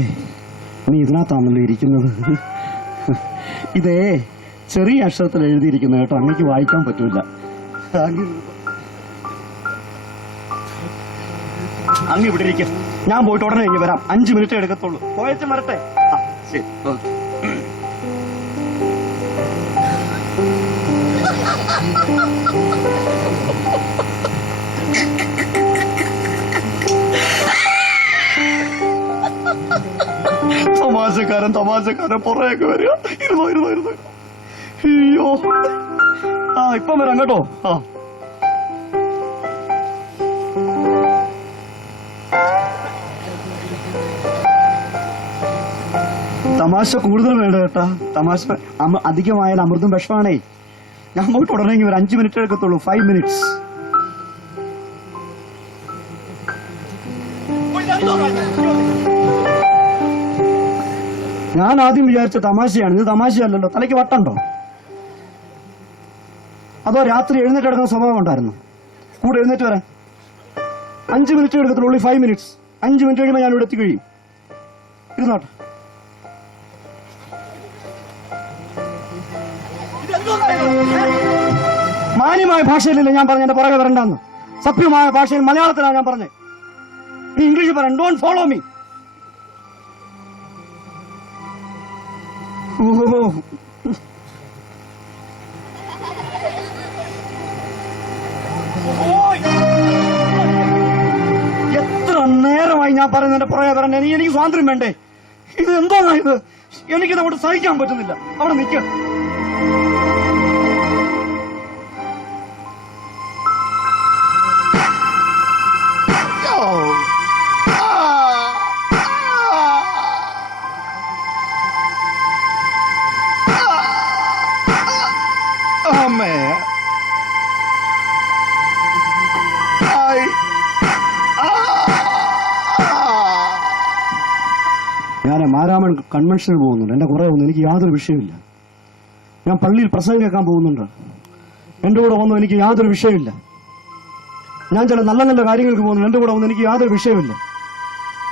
നീ ഇതിനകത്താണല്ലോ ഇരിക്കുന്നത്. ഇതേ ചെറിയ അക്ഷരത്തിൽ എഴുതിയിരിക്കുന്നത് കേട്ടോ, അങ്ങേക്ക് വായിക്കാൻ പറ്റൂല. അങ്ങ് ഇവിടെ ഇരിക്കും, ഞാൻ പോയിട്ട് ഉടനെ കഴിഞ്ഞ് വരാം. 5 മിനിറ്റ് എടുക്കത്തുള്ളൂ. പോയച്ചും വരട്ടെ. ശരി, ഓക്കെ. തമാശക്കാരൻ പുറകെയൊക്കെ വരിക. ഇരുന്നോ. അയ്യോ, ഇപ്പം വരാം കേട്ടോ. തമാശ കൂടുതൽ വേണ്ട കേട്ടാ. തമാശ അധികമായാൽ അമൃതും വിഷമാണേ. ഞാൻ പോയിട്ട് ഉടനെ ഒരു 5 മിനിറ്റ് എടുക്കത്തുള്ളൂ. 5 മിനിറ്റ്സ്. ഞാൻ ആദ്യം വിചാരിച്ച തമാശയാണ്. ഇത് തമാശയല്ലല്ലോ. തലയ്ക്ക് വട്ടുണ്ടോ? അതോ രാത്രി എഴുന്നേറ്റ് കിടക്കുന്ന സ്വഭാവം ഉണ്ടായിരുന്നു? കൂടെ എഴുന്നേറ്റ് വരാൻ 5 മിനിറ്റ് എടുക്കത്തുള്ളൂ. 5 മിനിറ്റ്സ്. 5 മിനിറ്റ് കഴിയുമ്പോൾ ഞാൻ ഇവിടെ എത്തി കഴിയും. ഇരുന്നോട്ടെ. മാന്യമായ ഭാഷയിലല്ലേ ഞാൻ പറഞ്ഞ എന്റെ പുറകെ വരണ്ടെന്ന്? സഭ്യമായ ഭാഷയിൽ മലയാളത്തിലാണ് ഞാൻ പറഞ്ഞത്. നീ ഇംഗ്ലീഷിൽ പറയാൻ. Don't follow me. എത്ര നേരമായി ഞാൻ പറയുന്നത് എന്റെ പുറകെ വരണ്ടേ? നീ എനിക്ക് സ്വാതന്ത്ര്യം വേണ്ടേ? ഇത് എന്തോന്നാ ഇത്? എനിക്കിത് അവിടെ സഹിക്കാൻ പറ്റുന്നില്ല. അവിടെ നിൽക്കുക. ഞാൻ മാരാമൺ കൺവെൻഷനിൽ പോകുന്നുണ്ട്. എന്റെ കുറെ ഒന്നും എനിക്ക് യാതൊരു വിഷയമില്ല. ഞാൻ പള്ളിയിൽ പ്രസംഗം കേൾക്കാൻ പോകുന്നുണ്ട്. എന്റെ കൂടെ വന്നു എനിക്ക് യാതൊരു വിഷയമില്ല. ഞാൻ ചില നല്ല നല്ല കാര്യങ്ങൾക്ക് പോകുന്നു. എന്റെ കൂടെ വന്നു എനിക്ക് യാതൊരു വിഷയമില്ല.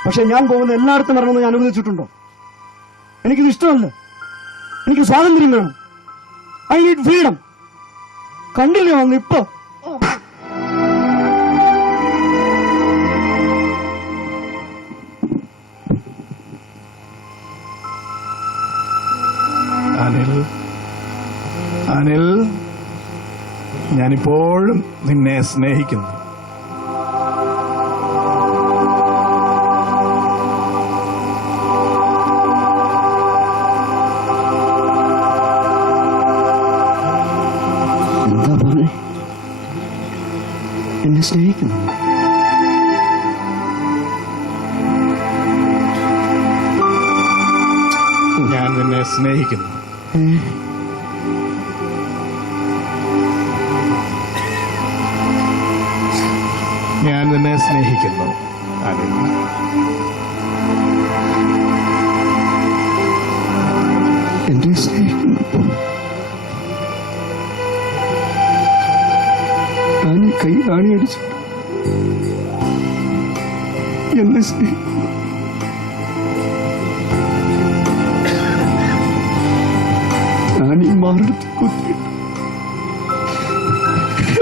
പക്ഷെ ഞാൻ പോകുന്ന എല്ലായിടത്തും വരണമെന്ന് ഞാൻ അനുവദിച്ചിട്ടുണ്ടോ? എനിക്കിത് ഇഷ്ടമല്ല. എനിക്ക് സ്വാതന്ത്ര്യം വേണം. I need freedom. കണ്ടില്ലേ വന്ന് ഇപ്പൊ? അനിൽ, ഞാനിപ്പോഴും നിന്നെ സ്നേഹിക്കുന്നു. എന്താ പറഞ്ഞേ? എന്നെ സ്നേഹിക്കുന്നു? ഞാൻ നിന്നെ സ്നേഹിക്കുന്നു. ഞാൻ നിന്നെ സ്നേഹിക്കുന്നു അനിൽ. എന്നെ സ്നേഹിക്കുന്നു. ഞാൻ ഈ കൈ ആണിയടിച്ചു. എന്നെ സ്നേഹിക്കുന്നു. ഞാൻ ഈ മാറിടത്ത് കുത്തിയിട്ട്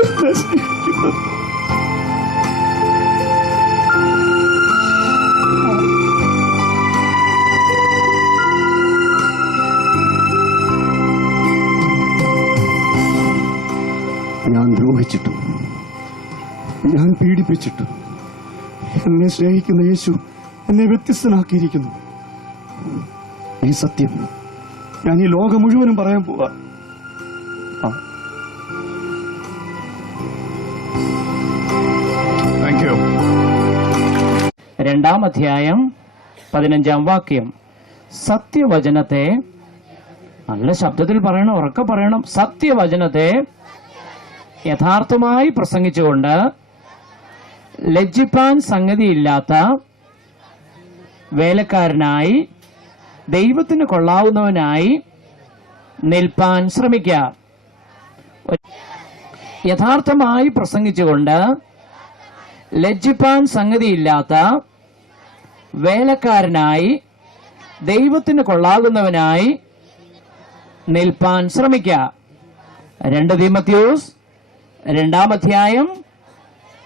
എന്നെ സ്നേഹിക്കുന്നു. ഞാൻ ദ്രോഹിച്ചിട്ടു, ഞാൻ പീഡിപ്പിച്ചിട്ടു, എന്നെ സ്നേഹിക്കുന്ന യേശു എന്നെ വ്യത്യസ്തനാക്കിയിരിക്കുന്നു. ഈ സത്യം ഞാൻ ഈ ലോകം മുഴുവനും പറയാൻ പോവാ. Thank you. 2-ാം അധ്യായം 15-ാം വാക്യം. സത്യവചനത്തെ, നല്ല ശബ്ദത്തിൽ പറയണം, ഉറക്കെ പറയണം, സത്യവചനത്തെ യഥാർത്ഥമായി പ്രസംഗിച്ചുകൊണ്ട് ലജ്ജിപ്പാൻ സംഗതിയില്ലാത്ത വേലക്കാരനായി ദൈവത്തിന് കൊള്ളാവുന്നവനായി നിൽപ്പാൻ ശ്രമിക്കുക. യഥാർത്ഥമായി പ്രസംഗിച്ചുകൊണ്ട് ലജ്ജിപ്പാൻ സംഗതിയില്ലാത്ത വേലക്കാരനായി ദൈവത്തിന് കൊള്ളാകുന്നവനായി നിൽപ്പാൻ ശ്രമിക്കുക. 2 തീമോഥെയോസ് 2-ാം അധ്യായം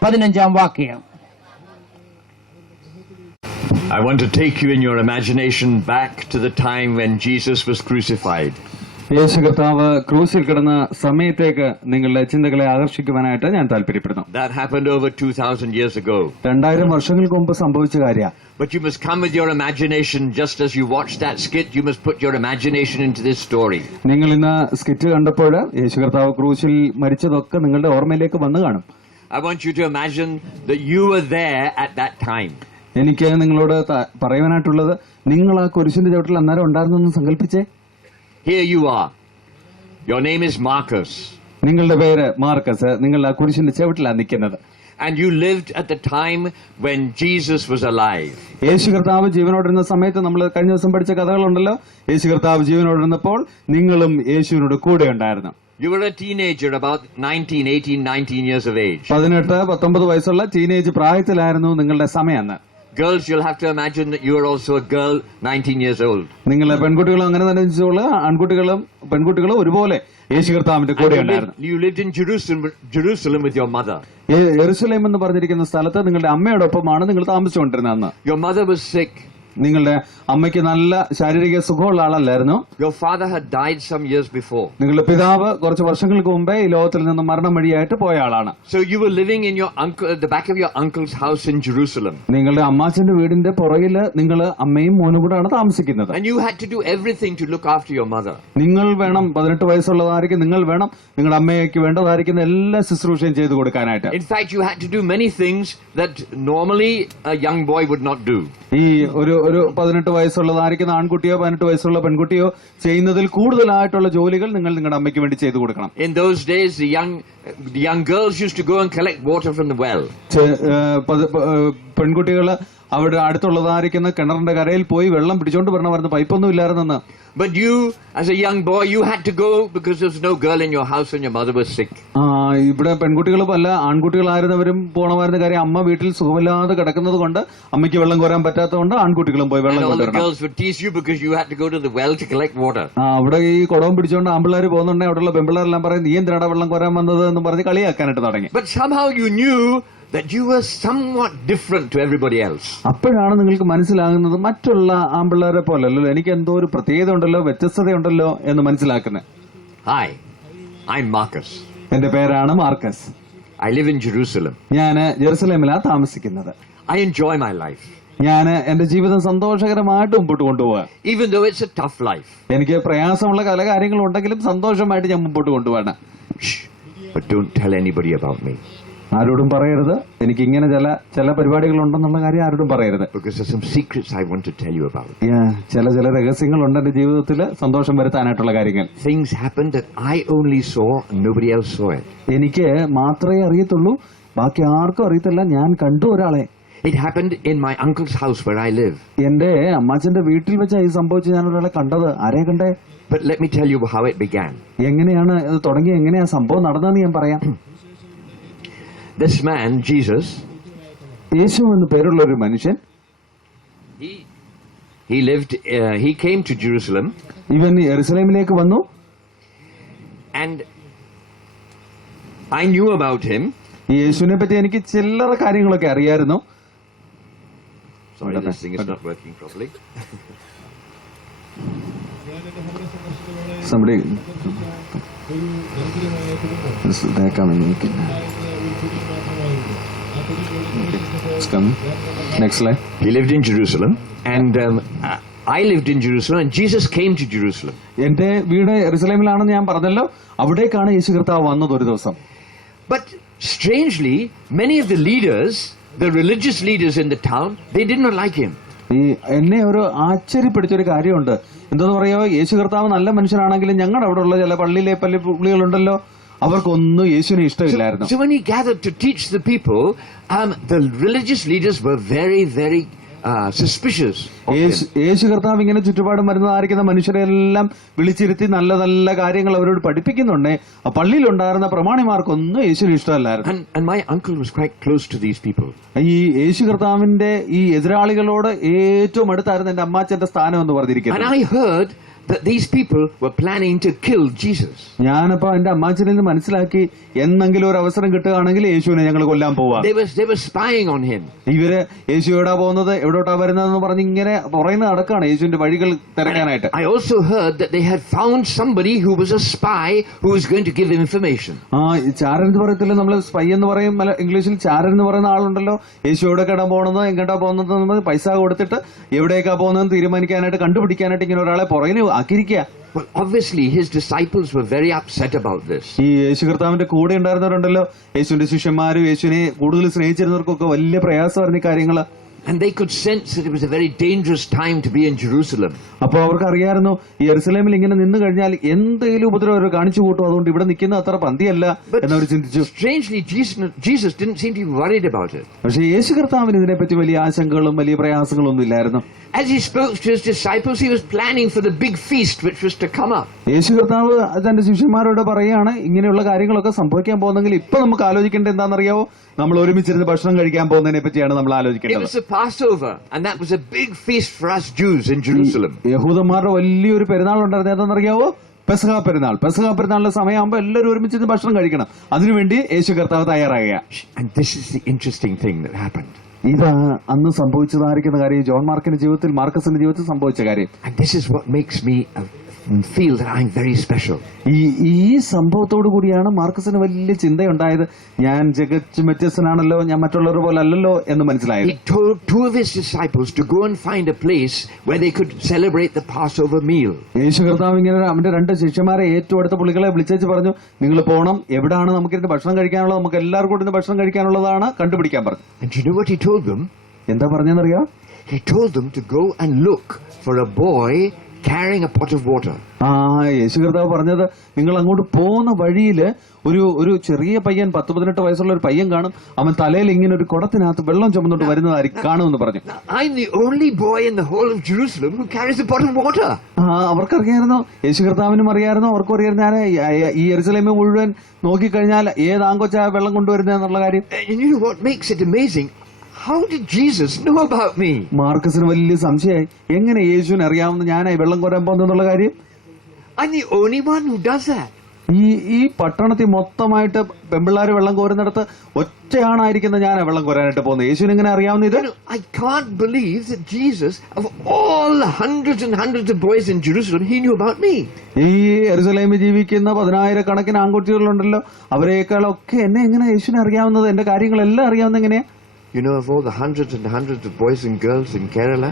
15-ാം വാക്യം. I want to take you in your imagination back to the time when Jesus was crucified. യേശു കർത്താവ് ക്രൂശിൽ കിടന്ന സമയത്തേക്ക് നിങ്ങളുടെ ചിന്തകളെ ആകർഷിക്കുവാനായിട്ട് ഞാൻ താല്പര്യപ്പെടുന്നു. That happened over 2000 years ago. 2000 വർഷങ്ങൾക്ക് മുമ്പ് സംഭവിച്ച കാര്യമാണ്. But you must come with your imagination, just as you watched that skit, you must put your imagination into this story. നിങ്ങൾ ഇന്ന് സ്കിറ്റ് കണ്ടപ്പോൾ യേശു കർത്താവ് ക്രൂശിൽ മരിച്ചതൊക്കെ നിങ്ങളുടെ ഓർമ്മയിലേക്ക് വന്നു കാണും. I want you to imagine that you were there at that time. എനിക്ക് നിങ്ങളോട് പറയുവാനായിട്ടുള്ളത്, നിങ്ങൾ ആ കുരിശിന്റെ ചവിട്ടിൽ അന്നേരം ഉണ്ടായിരുന്നെന്ന് സങ്കല്പിച്ചേ. Here you are. Your name is Marcus. നിങ്ങളുടെ പേര് മാർക്കസ്. നിങ്ങൾ ആ കുരിശിന്റെ ചവിട്ടിലാണ് നിൽക്കുന്നത്. And you lived at the time when Jesus was alive. യേശു കർത്താവ് ജീവനോടിരുന്ന സമയത്ത്, നമ്മൾ കഴിഞ്ഞ ദിവസം പഠിച്ച കഥകളുണ്ടല്ലോ, യേശു കർത്താവ് ജീവനോടിരുന്നപ്പോൾ നിങ്ങളും യേശുവിനോട് കൂടെ ഉണ്ടായിരുന്നു. You were a teenager, about 19 years of age. 18-19 വയസ്സുള്ള ടീനേജ് പ്രായത്തിലായിരുന്നു നിങ്ങളുടെ സമയം അന്ന്. Girls, you'll have to imagine that you are also a girl 19 years old. നിങ്ങളെ പെൺകുട്ടികളും അങ്ങനെ തന്നെ ചിന്തിച്ചോളൂ. ആൺകുട്ടികളും പെൺകുട്ടികളും ഒരുപോലെ യേശു കർത്താവിന്റെ കൂടെ ഉണ്ടായിരുന്നു. You lived in Jerusalem with your mother. യെരുശലേം എന്ന് പറഞ്ഞിരിക്കുന്ന സ്ഥലത്ത് നിങ്ങളുടെ അമ്മയോടൊപ്പമാണ് നിങ്ങൾ താമസിച്ചുകൊണ്ടിരുന്നത് അന്ന്. Your mother was sick. നിങ്ങളുടെ അമ്മയ്ക്ക് നല്ല ശാരീരിക സുഖമുള്ള ആളല്ലായിരുന്നു. Your father had died some years before. നിങ്ങളുടെ പിതാവ് കുറച്ച് വർഷങ്ങൾക്ക് മുമ്പേ ഈ ലോകത്തിൽ നിന്ന് മരണം വഴിയായിട്ട് പോയ ആളാണ്. So you were living in your uncle, at the back of your uncle's house in Jerusalem. നിങ്ങളുടെ അമ്മാച്ചന്റെ വീടിന്റെ പുറകില് നിങ്ങൾ അമ്മയും മോനും കൂടെയാണ് താമസിക്കുന്നത്. And you had to do everything to look after your mother. നിങ്ങൾ വേണം, 18 വയസ്സുള്ളതായിരിക്കും, നിങ്ങൾ വേണം നിങ്ങളുടെ അമ്മയ്ക്ക് വേണ്ടതായിരിക്കുന്ന എല്ലാ ശുശ്രൂഷയും ചെയ്തു കൊടുക്കാനായിട്ട്. In fact, you had to do many things that normally a young boy would not do. ഈ ഒരു 18 വയസ്സുള്ളതായിരിക്കുന്ന ആൺകുട്ടിയോ 18 വയസ്സുള്ള പെൺകുട്ടിയോ ചെയ്യുന്നതിൽ കൂടുതലായിട്ടുള്ള ജോലികൾ നിങ്ങൾ നിങ്ങളുടെ അമ്മയ്ക്ക് വേണ്ടി ചെയ്തു കൊടുക്കണം. In those days, the young girls used to go and collect water from the well. പെൺകുട്ടികള് അവിടെ അടുത്തുള്ളതായിരിക്കുന്ന കിണറിന്റെ കരയിൽ പോയി വെള്ളം പിടിച്ചോണ്ട് വരണമായിരുന്നു, പൈപ്പൊന്നും ഇല്ലായിരുന്നെന്ന്. But you, as a young boy, you had to go because there was no girl in your house and your mother was sick. ഇവിടെ പെൺകുട്ടികളും അല്ല ആൺകുട്ടികളായിരുന്നവരും പോണമായിരുന്ന കാര്യം, അമ്മ വീട്ടിൽ സുഖമില്ലാതെ കിടക്കുന്നത് കൊണ്ട് അമ്മയ്ക്ക് വെള്ളം കോരാൻ പറ്റാത്തതുകൊണ്ട് ആൺകുട്ടികളും പോയി വെള്ളം And all the കൊണ്ടുവരണം. girls would tease you because you had to go to the well to collect water. അവിടെ ഈ കുടവും പിടിച്ചോണ്ട് ആമ്പിള്ളേർ പോകുന്നുണ്ടെ അവിടെയുള്ള പെമ്പിള്ളേരെല്ലാം പറയും, നീ എന്തിനാടാ വെള്ളം കോരാൻ വന്നത് എന്ന് പറഞ്ഞ് കളിയാക്കാനായിട്ട് തുടങ്ങി. But somehow you knew that you were somewhat different to everybody else. അപ്പോഴാണ് നിങ്ങൾക്ക് മനസ്സിലാകുന്നത്, മറ്റുള്ള ആമ്പിള്ളേരെ പോലല്ലോ, എനിക്ക് എന്തോ ഒരു പ്രത്യേകത ഉണ്ടല്ലോ, വ്യത്യസ്തതയുണ്ടല്ലോ എന്ന് മനസ്സിലാക്കുന്നത്. Hi, I'm Marcus. എന്റെ പേരാണ് Marcus. I live in Jerusalem. ഞാൻ ജെറുസലേമിലാണ് താമസിക്കുന്നത്. I enjoy my life. ഞാൻ എന്റെ ജീവിതം സന്തോഷകരമായിട്ട് മുമ്പോട്ട് കൊണ്ടുപോകാൻ, Even though it's a tough life. എനിക്ക് പ്രയാസമുള്ള പല കാര്യങ്ങളുണ്ടെങ്കിലും സന്തോഷമായിട്ട് ഞാൻ മുമ്പോട്ട് കൊണ്ടുപോകണം. Shh, but don't tell anybody about me. ആരോടും പറയരുത്, എനിക്ക് ഇങ്ങനെ ചില പരിപാടികൾ ഉണ്ടെന്നുള്ള കാര്യം ആരോടും പറയരുത്. Because there's some secrets I want to tell you about. ചില രഹസ്യങ്ങളുണ്ട് എന്റെ ജീവിതത്തിൽ സന്തോഷം വരുത്താനായിട്ടുള്ള കാര്യങ്ങൾ. Things happened that I only saw and nobody else saw it. എനിക്ക് മാത്രമേ അറിയത്തുള്ളൂ, ബാക്കി ആർക്കും അറിയത്തില്ല. ഞാൻ കണ്ടു ഒരാളെ. It happened in my uncle's house where I live. എന്റെ അമ്മാച്ചന്റെ വീട്ടിൽ വെച്ചാണ് ഈ സംഭവിച്ച് ഞാൻ ഒരാളെ കണ്ടത്. ആരെ കണ്ടേ? But let me tell you how it began. എങ്ങനെയാണ് ഇത് തുടങ്ങി, എങ്ങനെയാ സംഭവം നടന്നതെന്ന് ഞാൻ പറയാം. This man, Jesus, യേശു എന്ന് പേരുള്ള ഒരു മനുഷ്യൻ, he came to Jerusalem. ഇവൻ യെരുശലേമിലേക്ക് വന്നു. And I knew about him. ഈ യേശുവിനെ പറ്റി എനിക്ക് ചില്ലറ കാര്യങ്ങളൊക്കെ അറിയായിരുന്നു. Sorry, this thing is not working properly. Somebody ഒരു ദരിദ്രമായ കുടുംബം Next slide. He lived in Jerusalem, and I lived in Jerusalem, and Jesus came to Jerusalem. എന്റെ വീട് യെരുശലേമിലാണെന്ന് ഞാൻ പറഞ്ഞല്ലോ, അവിടേക്കാണ് യേശു കർത്താവ് വന്നത് ഒരു ദിവസം. But strangely, many of the leaders the religious leaders in the town, they did not like him. ഈ എന്നെ ഒരു ആശ്ചര്യപ്പെടുത്തിയൊരു കാര്യമുണ്ട്. എന്തെന്ന് പറയുമോ, യേശു കർത്താവ് നല്ല മനുഷ്യനാണെങ്കിലും ഞങ്ങളുടെ അവിടെ ഉള്ള ചില പള്ളിയിലെ പുള്ളികളുണ്ടല്ലോ, അവർക്കൊന്നും യേശുവിനെ ഇഷ്ടമില്ലായിരുന്നു. So when he gathered to teach the people, the religious leaders were very, very suspicious of him. യേശു കർത്താവ് ഇങ്ങനെ ചുറ്റുപാടും വരുന്നതായിരിക്കുന്ന മനുഷ്യരെല്ലാം വിളിച്ചിരുത്തി നല്ല നല്ല കാര്യങ്ങൾ അവരോട് പഠിപ്പിക്കുന്നുണ്ടേ ആ പള്ളിയിലുണ്ടായിരുന്ന പ്രമാണിമാർക്കൊന്നും യേശുവിന് ഇഷ്ടമല്ലായിരുന്നു. And my uncle was quite close to these people. ഈ യേശു കർത്താവിന്റെ ഈ എതിരാളികളോട് ഏറ്റവും അടുത്തായിരുന്നു എന്റെ അമ്മാച്ചന്റെ സ്ഥാനം എന്ന് And പറഞ്ഞിരിക്കുന്നത്. I heard that these people were planning to kill Jesus. ഞാനപ്പോ എന്റെ അമ്മാച്ചനിൽ നിന്ന് മനസ്സിലാക്കി എന്തെങ്കിലും ഒരു അവസരം കിട്ടുകയാണെങ്കിൽ യേശുവിനെ ഞങ്ങൾ കൊല്ലാൻ പോവാ. They were spying on him. ഇവര് യേശു എവിടാ പോകുന്നത് എവിടോട്ടാ വരുന്നതെന്ന് പറഞ്ഞ് ഇങ്ങനെ പുറയുന്ന നടക്കാണ് യേശുവിന്റെ വഴികൾ തിരക്കാനായിട്ട്. I also heard that they had found somebody who was a spy who was going to give information. ചാരൻ എന്ന് പറയത്തില്ല, നമ്മള് സ്പൈ എന്ന് പറയും ഇംഗ്ലീഷിൽ. ചാരൻ എന്ന് പറയുന്ന ആളുണ്ടല്ലോ, യേശു എവിടേക്കാണ് പോകുന്നത്, എങ്ങോട്ടാ പോകുന്നത്, പൈസ കൊടുത്തിട്ട് എവിടേക്കാ പോകുന്നതെന്ന് തീരുമാനിക്കാനായിട്ട് കണ്ടുപിടിക്കാനായിട്ട് ഇങ്ങനെ ഒരാളെ പുറകിന് ആക്കിയിരിക്കുക. Well, obviously his disciples were very upset about this. ഈ യേശു കർത്താവിന്റെ കൂടെ ഉണ്ടായിരുന്നവരുണ്ടല്ലോ, യേശുവിന്റെ ശിഷ്യന്മാരും യേശുവിനെ കൂടുതൽ സ്നേഹിച്ചിരുന്നവർക്കൊക്കെ വലിയ പ്രയാസമായിരുന്നു ഈ കാര്യങ്ങള്. And they could sense that it was a very dangerous time to be in Jerusalem. അപ്പൊ അവർക്ക് അറിയായിരുന്നു ഈ യെരുസലേമിൽ ഇങ്ങനെ നിന്ന് കഴിഞ്ഞാൽ എന്തെങ്കിലും ഉപദ്രവം അവർ കാണിച്ചു കൂട്ടും, അതുകൊണ്ട് ഇവിടെ നിൽക്കുന്ന അത്ര പന്തിയല്ല എന്നവർ ചിന്തിച്ചു. Strangely, Jesus didn't seem to be worried about it. പക്ഷെ യേശു കർത്താവിന് ഇതിനെപ്പറ്റി വലിയ ആശങ്കകളും വലിയ പ്രയാസങ്ങളും ഒന്നും ഇല്ലായിരുന്നു. As he spoke to his disciples, he was planning for the big feast which was to come up. യേശു കർത്താവ് തന്റെ ശിഷ്യന്മാരോട് പറയാണ് ഇങ്ങനെയുള്ള കാര്യങ്ങളൊക്കെ സംഭവിക്കാൻ പോകുന്നെങ്കിൽ ഇപ്പൊ നമുക്ക് ആലോചിക്കേണ്ടത് എന്താണെന്നറിയാവോ, നമ്മൾ ഒരുമിച്ചിരുന്ന് ഭക്ഷണം കഴിക്കാൻ പോകുന്നതിനെ പറ്റിയാണ് നമ്മൾ It ആലോചിക്കേണ്ടത്. was the Passover, and that was a big feast for us Jews in Jerusalem. യഹൂദന്മാരുടെ വലിയൊരു പെരുന്നാൾ ഉണ്ടായിരുന്നു. എന്താണെന്നറിയാവോ, പെസഹ പെരുന്നാൾ. പെസഹ പെരുന്നാളിന്റെ സമയമാകുമ്പോൾ എല്ലാവരും ഒരുമിച്ചിരുന്ന് ഭക്ഷണം കഴിക്കണം. അതിനുവേണ്ടി യേശു കർത്താവ് തയ്യാറാകുക. And this is the interesting thing that happened. ഇത് അന്ന് സംഭവിച്ചതായിരിക്കുന്ന കാര്യം, ജോൺ മാർക്കിന്റെ ജീവിതത്തിൽ, മാർക്കസിന്റെ ജീവിതത്തിൽ സംഭവിച്ച കാര്യം. And this is what makes me feel that I'm very special. ഈ സംഭവത്തോടു കൂടിയാണ് മാർക്കസിന് വലിയ ചിന്തയുണ്ടായത്. ഞാൻ ജഗത്ത് വ്യത്യസ്തനാണല്ലോ, ഞാൻ മറ്റുള്ളവർ പോലെ അല്ലല്ലോ എന്ന് മനസ്സിലായത്. He told two of his disciples to go and find a place where they could celebrate the Passover meal. യേശു കർത്താവ് ഇങ്ങനെ അവന്റെ രണ്ട് ശിഷ്യന്മാരെ ഏറ്റവും അടുത്ത പുള്ളികളെ വിളിച്ചേച്ച് പറഞ്ഞു, നിങ്ങൾ പോകണം, എവിടാണ് നമുക്കിരുന്ന് ഭക്ഷണം കഴിക്കാനുള്ളത്, നമുക്ക് എല്ലാവർക്കും കൂടി ഭക്ഷണം കഴിക്കാനുള്ളതാണ് കണ്ടുപിടിക്കാൻ പറഞ്ഞു. And you know what he told them? എന്താ പറഞ്ഞെന്നറിയാം? He told them to go and look for a boy carrying a pot of water. യേശു കർത്താവ് പറഞ്ഞത്, നിങ്ങൾ അങ്ങോട്ട് പോകുന്ന വഴിയില് ഒരു ചെറിയ പയ്യൻ, 10-18 വയസ്സുള്ള ഒരു പയ്യൻ കാണും, അവൻ തലയിൽ ഇങ്ങനെ ഒരു കുടത്തിനകത്ത് വെള്ളം ചുമന്നോട്ട് വരുന്നതായിരിക്കും കാണുമെന്ന് പറഞ്ഞു. I'm the only boy in the whole of Jerusalem who carries a pot of water. അവർക്കറിയായിരുന്നു, യേശു കർത്താവിനും അറിയായിരുന്നു, അവർക്കും അറിയായിരുന്നു, ഞാൻ ഈ യെരുസലേമിൽ മുഴുവൻ നോക്കിക്കഴിഞ്ഞാൽ ഏത് ആങ്കൊച്ച വെള്ളം കൊണ്ടുവരുന്നത് എന്നുള്ള കാര്യം. And you know what makes it amazing? How did Jesus know about me? മാർക്കസിന് വലിയ സംശയമായി, എങ്ങനെ യേശുവിന് അറിയാവുന്ന ഞാനായി വെള്ളം കോരാൻ പോകുന്നുള്ള കാര്യം. I'm the only one who does that. ഈ പട്ടണത്തിൽ മൊത്തമായിട്ട് പെമ്പിള്ളാര് വെള്ളം കോരുന്നിടത്ത് ഒറ്റയാണായിരിക്കുന്ന ഞാനാ വെള്ളം കോരാനായിട്ട് പോകുന്നത്. യേശുവിന് എങ്ങനെ അറിയാവുന്ന ഇത്? I can't believe that Jesus, of all the hundreds and hundreds of boys in Jerusalem, he knew about me. ഈ യെരുസലേമിൽ ജീവിക്കുന്ന 10,000-കണക്കിന് ആൺകുട്ടികളുണ്ടല്ലോ, അവരെക്കാളൊക്കെ എന്നെ എങ്ങനെ യേശുവിനെ അറിയാവുന്നത്, എന്റെ കാര്യങ്ങളെല്ലാം അറിയാവുന്ന എങ്ങനെയാ? You know, of all the hundreds and hundreds of boys and girls in Kerala,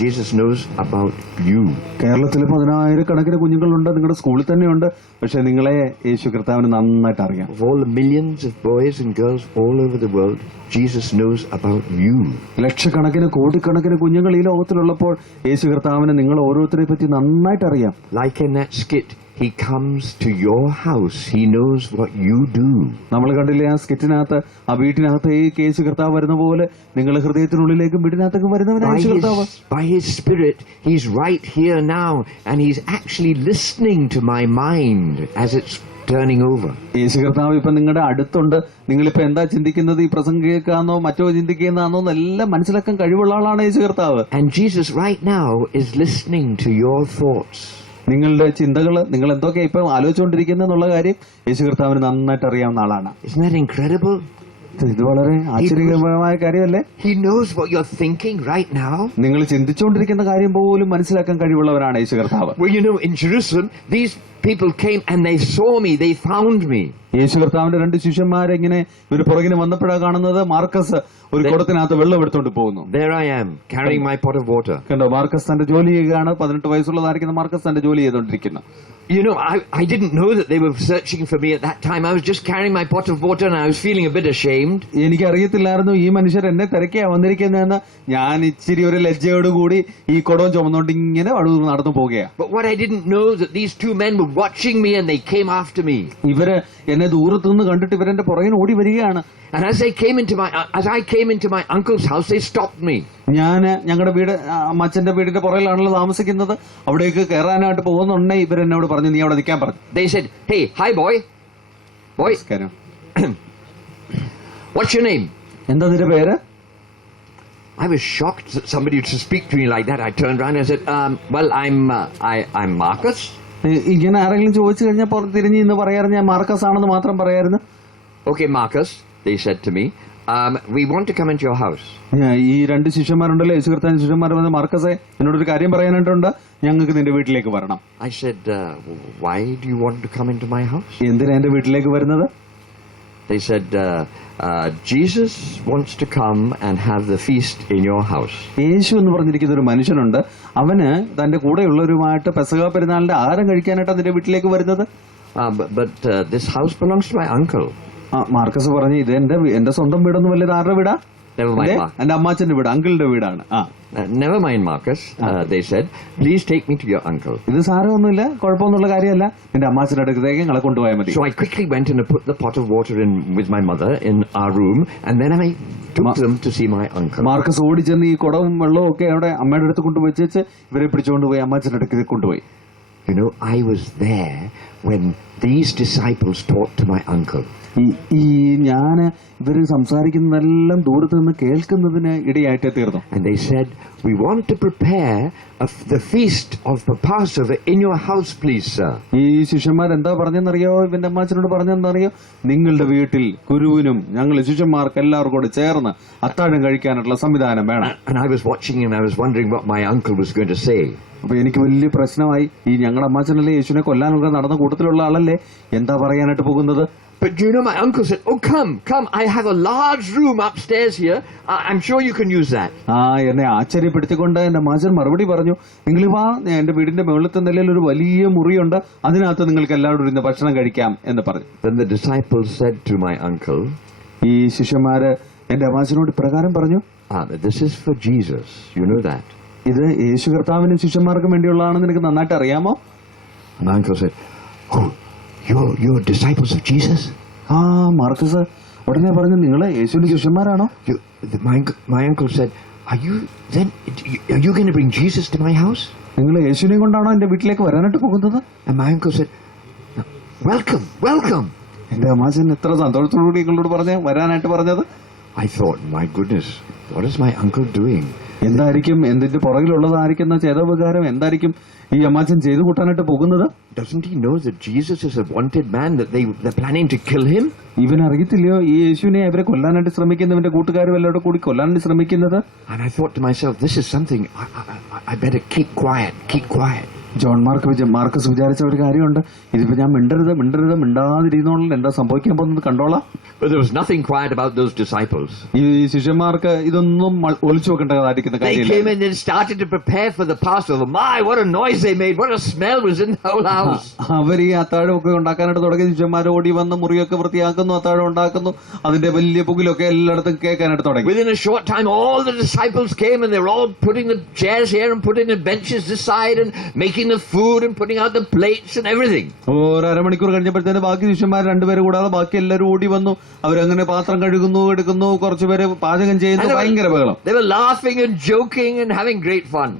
Jesus knows about you. കേരളത്തിൽ 10,000-കണക്കിന് കുഞ്ഞുങ്ങളുണ്ട്, നിങ്ങളുടെ സ്കൂളിൽ തന്നെയുണ്ട്, പക്ഷെ നിങ്ങളെ യേശു കർത്താവിന് നന്നായിട്ട് അറിയാം. Of all the millions of boys and girls all over the world, Jesus knows about you. ലക്ഷക്കണക്കിന് കോടിക്കണക്കിന് കുഞ്ഞുങ്ങൾ ഈ ലോകത്തിലുള്ളപ്പോൾ യേശു കർത്താവിന് നിങ്ങൾ ഓരോരുത്തരെ പറ്റി നന്നായിട്ട് അറിയാം. Like in that skit, he comes to your house. He knows what you do. നമ്മൾ കണ്ടില്ലേ ആ സ്കിറ്റിനകത്ത്, ആ വീട്ടിനകത്തേക്ക് യേശു കർത്താവ് വരുന്ന പോലെ നിങ്ങൾ ഹൃദയത്തിനുള്ളിലേക്കും വീടിനകത്തേക്കും വരുന്നവനാണ് യേശു കർത്താവ്. By his Spirit, he's right here now, and he's actually listening to my mind as it's turning over. യേശു കർത്താവ് ഇപ്പൊ നിങ്ങളുടെ അടുത്തുണ്ട്. നിങ്ങളിപ്പോ എന്താ ചിന്തിക്കുന്നത്, ഈ പ്രസംഗം കേൾക്കാന്നോ മറ്റോ ചിന്തിക്കുന്നതാണോ എന്നെല്ലാം മനസ്സിലാക്കാൻ കഴിവുള്ള ആളാണ് യേശു കർത്താവ്. And Jesus right now is listening to your thoughts. നിങ്ങളുടെ ചിന്തകള്, നിങ്ങൾ എന്തൊക്കെയാ ഇപ്പൊ ആലോചിച്ചുകൊണ്ടിരിക്കുന്നത് എന്നുള്ള കാര്യം യേശു കർത്താവിന് നന്നായിട്ട് അറിയാവുന്ന ആളാണ്. Isn't that incredible? ഇത് വളരെ ആശ്ചര്യകരമായ കാര്യമല്ലേ? He knows what you're thinking right now. നിങ്ങൾ ചിന്തിച്ചുകൊണ്ടിരിക്കുന്ന കാര്യം പോലും മനസ്സിലാക്കാൻ കഴിവുള്ളവരാണ് യേശു കർത്താവ്. Well, you know, in Jerusalem, these people came and they saw me, they found me. യേശു കർത്താവിന്റെ രണ്ട് ശിഷ്യന്മാരെങ്ങനെ ഇവര് പുറകിന് വന്നപ്പോഴാണ് കാണുന്നത് മാർക്കസ് ഒരു കുടത്തിനകത്ത് വെള്ളം എടുത്തോണ്ട് പോകുന്നു. There I am, carrying my pot of water. കണ്ടോ, മാർക്കസ് തന്റെ ജോലി ചെയ്യുകയാണ്. 18 വയസ്സുള്ളതായിരിക്കുന്ന മാർക്കസ് തന്റെ ജോലി ചെയ്തുകൊണ്ടിരിക്കുന്നു. You know, I didn't know that they were searching for me at that time. I was just carrying my pot of water and I was feeling a bit ashamed. എനിക്ക് അറിയത്തില്ലായിരുന്നു ഈ മനുഷ്യർ എന്നെ തിരക്കിയാ വന്നിരിക്കുന്നതെന്ന്. ഞാൻ ഇച്ചിരി ഒരു ലജ്ജയോടുകൂടി ഈ കുടവും ചുമന്നുകൊണ്ട് ഇങ്ങനെ നടന്നു പോകുകയാ. But what I didn't know that these two men were watching me and they came after me. ഇവര് എന്നെ ദൂരത്തുനിന്ന് കണ്ടിട്ട് ഇവരെന്റെ പുറകിന് ഓടി വരികയാണ്. And as I came into my uncle's house, they stopped me. ഞാൻ ഞങ്ങളുടെ വീട് അമ്മച്ചന്റെ വീടിന്റെ പുറകിലാണല്ലോ താമസിക്കുന്നത്. അവിടേക്ക് കയറാനായിട്ട് പോകുന്നുണ്ടേ ഇവരെന്നോട് പറഞ്ഞു നീ അവിടെ നിൽക്കാൻ പറഞ്ഞു. They said, "Hey, hi boy. What's your name?" എന്താ നിന്റെ പേര്? I was shocked that somebody used to speak to me like that. I turned around and said, "Well, I'm Marcus." ഇങ്ങനെ ആരെങ്കിലും ചോദിച്ചു കഴിഞ്ഞാൽ തിരിഞ്ഞ് ഇന്ന് പറയാറ് ഞാൻ മാർക്കസ് ആണെന്ന് മാത്രം പറയായിരുന്നു. "Okay, Marcus," they said to me, "we want to come into your house." ഈ രണ്ട് ശിഷ്യന്മാരുണ്ടല്ലോ, യേശു കർത്താവിന്റെ ശിഷ്യന്മാർ വന്ന് മാർക്കസെ എന്നോടൊരു കാര്യം പറയാനായിട്ടുണ്ട്, ഞങ്ങൾക്ക് നിന്റെ വീട്ടിലേക്ക് വരണം. I said, "Why do you want to come into my house?" എന്തിനാ എന്റെ വീട്ടിലേക്ക് വരുന്നത്? They said, "Jesus wants to come and have the feast in your house." യേശു എന്ന് പറഞ്ഞിരിക്കുന്ന ഒരു മനുഷ്യനുണ്ട്, അവന് തന്റെ കൂടെയുള്ളവരുമായിട്ട് പെസഹ പെരുന്നാളിന്റെ ആഹാരം കഴിക്കാനായിട്ട് അതിന്റെ വീട്ടിലേക്ക് വരുന്നത്. But this house belongs to my uncle. Marcus പറഞ്ഞു ഇത് എന്റെ സ്വന്തം വീടൊന്നുമല്ല, ഇത് ആരുടെ വീടാ? Never mind, Mark. എന്റെ അമ്മാച്ചന്റെ വീട്, അങ്കിളിന്റെ വീടാണ്. Never mind, Marcus. They said, "Please take me to your uncle." ഇത് സാരമൊന്നുമില്ല, കുഴപ്പമൊന്നുള്ള കാര്യമല്ല, എന്റെ അമ്മാച്ചന്റെ അടുത്തേക്ക് ഞങ്ങളെ കൊണ്ടുപോയാൽ മതി. So I quickly went and put the pot of water in with my mother in our room, and then I took them to see my uncle. Marcus ഓടിച്ചെന്ന് ഈ കുടവും വെള്ളവും ഒക്കെ അവിടെ അമ്മയുടെ അടുത്ത് കൊണ്ടുവച്ച് ഇവരെ പിടിച്ചുകൊണ്ടുപോയി അമ്മാച്ചന്റെ അടുത്തേക്ക് കൊണ്ടുപോയി. You know, I was there when these disciples talked to my uncle. ഈ ഞാന് ഇവര് സംസാരിക്കുന്നതെല്ലാം ദൂരത്ത് നിന്ന് കേൾക്കുന്നതിന് ഇടയായിട്ടേ തീർന്നു. And they said, "We want to prepare the feast of the Passover in your house, please, sir." ഈ ശിഷ്യന്മാർ എന്താ പറഞ്ഞെന്നറിയോ? ഇവന്റെ അമ്മാച്ചനോട് പറഞ്ഞെന്നറിയോ? നിങ്ങളുടെ വീട്ടിൽ കുരുവിനും ഞങ്ങൾ ശിഷ്യന്മാർക്ക് എല്ലാവർക്കും കൂടെ ചേർന്ന് അത്താഴം കഴിക്കാനുള്ള സംവിധാനം വേണം. And I was watching and I was wondering what my uncle was going to say. അപ്പൊ എനിക്ക് വലിയ പ്രശ്നമായി. ഈ ഞങ്ങളുടെ അമ്മാച്ചനല്ലേ യേശുവിനെ കൊല്ലാനൊക്കെ നടന്ന കൂട്ടത്തിലുള്ള ആളല്ലേ, എന്താ പറയാനായിട്ട് പോകുന്നത്? But you know, my uncle said, "Oh, come, I have a large room upstairs here. I'm sure you can use that." എന്നെ ആശ്ചര്യപ്പെടുത്തിക്കൊണ്ട് എന്റെ അമ്മാച്ചൻ മറുപടി പറഞ്ഞു, നിങ്ങൾ വാ, എന്റെ വീടിന്റെ മുകളിലത്തെ നിലയിൽ ഒരു വലിയ മുറിയുണ്ട്, അതിനകത്ത് നിങ്ങൾക്ക് എല്ലാവരും ഇരുന്ന് ഭക്ഷണം കഴിക്കാം എന്ന് പറഞ്ഞു. Then the disciples said to my uncle, ഈ ശിഷ്യന്മാര് എന്റെ അമ്മാച്ചനോട് പ്രകാരം പറഞ്ഞു, "This is for Jesus. You know that." ഇത് യേശു കർത്താവിനും ശിഷ്യന്മാർക്കും വേണ്ടിയുള്ളതാണെന്ന് നിനക്ക് നന്നായിട്ട് അറിയാമോ? My uncle said, "Oh, you're disciples of Jesus?" Marcus ഉടനെ പറഞ്ഞു, നിങ്ങള് യേശുവിന്റെ ശിഷ്യന്മാരാണോ? My uncle said, Are you going to bring Jesus to my house?" നിങ്ങൾ യേശുവിനെ കൊണ്ടാണോ എന്റെ വീട്ടിലേക്ക് വരാനായിട്ട് പോകുന്നത്? And my uncle said, "Welcome." എന്റെ അമ്മാച്ചൻ എത്ര സന്തോഷത്തോടുകൂടി നിങ്ങളോട് വരാനായിട്ട് പറഞ്ഞത്. I thought, my goodness, what is my uncle doing? എന്തായിരിക്കും എന്തിന്റെ പുറകിലുള്ളതായിരിക്കുന്ന ചേതോപകാരം എന്തായിരിക്കും ഈ അമ്മാച്ചൻ ചെയ്തു കൂട്ടാനായിട്ട് പോകുന്നത്? Doesn't he know that Jesus is a wanted man, that they're planning to kill him? ഇവനറിയത്തില്ലയോ ഈ യേശുവിനെ അവരെ കൊല്ലാനായിട്ട് ശ്രമിക്കുന്നവന്റെ കൂട്ടുകാരും എല്ലാവരും കൂടി കൊല്ലാനായിട്ട് ശ്രമിക്കുന്നത്? And I thought to myself, this is something I better keep quiet. John Marcus വിചാരിച്ച ഒരു കാര്യമുണ്ട്, ഇതിപ്പോ ഞാൻ മിണ്ടാതിരുന്നോളാം, എന്താ സംഭവിക്കാൻ പോകുന്നത് കണ്ടോളാം. But there was nothing quiet about those disciples. ഈ ശിഷ്യന്മാർക്ക് ഇതൊന്നും ഒളിച്ചു വെക്കേണ്ടതായിരിക്കുന്ന They കാര്യമില്ല. came in and started to prepare for the Passover. My, what a noise they made! What a smell was in the whole house! അവർ ഈ അത്താഴമൊക്കെ ഉണ്ടാക്കാനായിട്ട് തുടങ്ങിയ ശിഷ്യന്മാർ ഓടി വന്ന് മുറിയൊക്കെ വൃത്തിയാക്കുന്നു, അത്താഴം ഉണ്ടാക്കുന്നു, അതിന്റെ വലിയ പുകിലൊക്കെ എല്ലായിടത്തും കേൾക്കാനായിട്ട് തുടങ്ങി. Within a short time, all the disciples came and they were all putting the chairs here and putting the benches this side and making the food and putting out the plates and everything. ഒരു അരമണിക്കൂർ കഴിഞ്ഞപ്പോഴത്തേന് ബാക്കി ശിഷ്യന്മാർ രണ്ടുപേര് കൂടാതെ ബാക്കി എല്ലാവരും ഓടി വന്നു. അവരങ്ങനെ പാത്രം കഴുകുന്നു, എടുക്കുന്നു, കുറച്ചുപേര് പാചകം ചെയ്യുന്നു, ഭയങ്കര ബഹളം. They were laughing and joking and having great fun.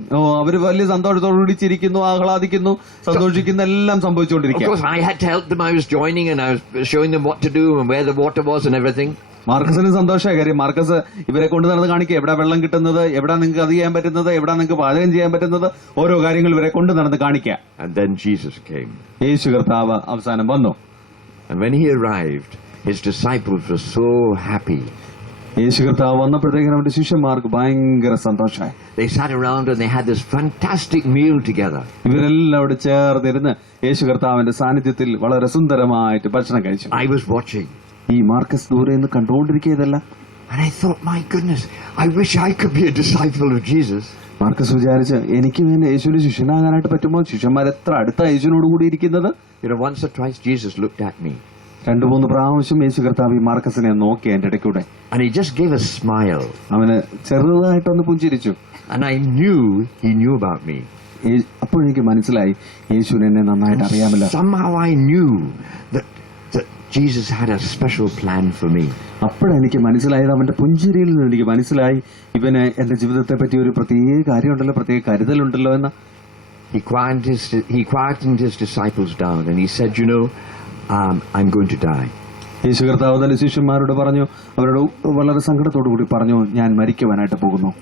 അവര് വലിയ സന്തോഷത്തോടുകൂടി ചിരിക്കുന്നു, ആഹ്ലാദിക്കുന്നു, സന്തോഷിക്കുന്നു, എല്ലാം സംഭവിച്ചുകൊണ്ടിരിക്കുക. Of course, I had to help them. I was joining and I was showing them what to do and where the water was and everything. മാർക്കസിന് സന്തോഷമായ കാര്യം, Marcus ഇവരെ കൊണ്ടു നടന്ന് കാണിക്കുക, എവിടെ വെള്ളം കിട്ടുന്നത്, എവിടെ നിങ്ങൾക്ക് അത് ചെയ്യാൻ പറ്റുന്നത്, എവിടെ നിങ്ങൾക്ക് പാചകം ചെയ്യാൻ പറ്റുന്നത്, ഓരോ കാര്യങ്ങൾ ഇവരെ കൊണ്ടു നടന്ന് കാണിക്കുക. And then Jesus came. യേശു കർത്താവ് അവസാനം വന്നു. And when he arrived, his disciples were so happy. യേശു കർത്താവ് വന്നപ്പോഴത്തേക്കും അവന്റെ ശിഷ്യന്മാർക്ക് ഭയങ്കര സന്തോഷമായി. They sat around and they had this fantastic meal together. ഇവരെല്ലാം അവിടെ ചേർന്നിരുന്ന് യേശു കർത്താവിന്റെ സാന്നിധ്യത്തിൽ വളരെ സുന്ദരമായിട്ട് ഭക്ഷണം കഴിച്ചു. I was watching ഈ മാർക്കസ് ദൂരെ നിന്ന് കണ്ടുകൊണ്ടിരിക്കുകയതല്ല. and I thought, my goodness, I wish I could be a disciple of Jesus. Marcus വിചാരിച്ച് എനിക്ക് തന്നെ യേശുവിന്റെ ശിഷ്യനാകാനായിട്ട് പറ്റുമോ? ശിഷ്യന്മാർ എത്ര അടുത്ത യേശുവിനോട് കൂടി ഇരിക്കുന്നത്. Once or twice Jesus looked at me 2-3 പ്രാവശ്യം യേശു കർത്താവ് ഈ മാർക്കസിനെ നോക്കി എന്റെ ഇടയ്ക്കൂടെ. and he just gave a smile. അവന് ചെറുതായിട്ടൊന്ന് പുഞ്ചിരിച്ചു. And I knew he knew about me. അപ്പോഴെനിക്ക് മനസ്സിലായി യേശുവിനെ എന്നെ നന്നായിട്ട് അറിയാമല്ലോ. Somehow I knew that Jesus had a special plan for me. അപ്പോഴെനിക്ക് മനസ്സിലായത്, അവന്റെ പുഞ്ചിരിയിൽ നിന്ന് എനിക്ക് മനസ്സിലായി ഇവന് എന്റെ ജീവിതത്തെ പറ്റി ഒരു പ്രത്യേക കാര്യമുണ്ടല്ലോ, പ്രത്യേക കരുതലുണ്ടല്ലോ എന്ന്. He quietened his disciples down and he said, I'm going to die. യേശു കർത്താവ് തന്റെ ശിഷ്യന്മാരോട് പറഞ്ഞു, അവരോട് വളരെ സങ്കടത്തോടു കൂടി പറഞ്ഞു, ഞാൻ മരിക്കുവാനായിട്ട് പോകുന്നു.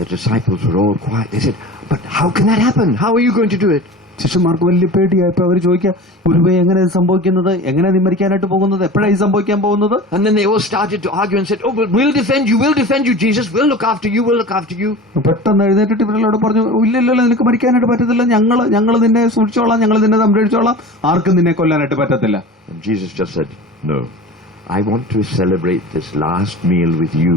The disciples were all quiet. They said, but how can that happen? How are you going to do it? ശിഷ്യന്മാർക്ക് വലിയ പേടിയായപ്പോ അവർ ചോദിക്കുക, ഗുരുവേ എങ്ങനെ ഇത് സംഭവിക്കുന്നത്? എങ്ങനെ നീ മരിക്കാനായിട്ട് പോകുന്നത്? എപ്പോഴാണ് ഇത് സംഭവിക്കാൻ പോകുന്നത്? And then they all started to argue and said, oh, but we'll defend you, Jesus. We'll look after you. പെട്ടെന്ന് എഴുന്നേറ്റിട്ട് ഇവരോട് പറഞ്ഞു, ഇല്ലല്ലോ, നിനക്ക് മരിക്കാനായിട്ട് പറ്റത്തില്ല, ഞങ്ങൾ നിന്നെ സൂക്ഷിച്ചോളാം, ഞങ്ങൾ നിന്നെ സംരക്ഷിച്ചോളാം, ആർക്കും നിന്നെ കൊല്ലാനായിട്ട് പറ്റത്തില്ല. And Jesus just said, no, I want to celebrate this last meal with you,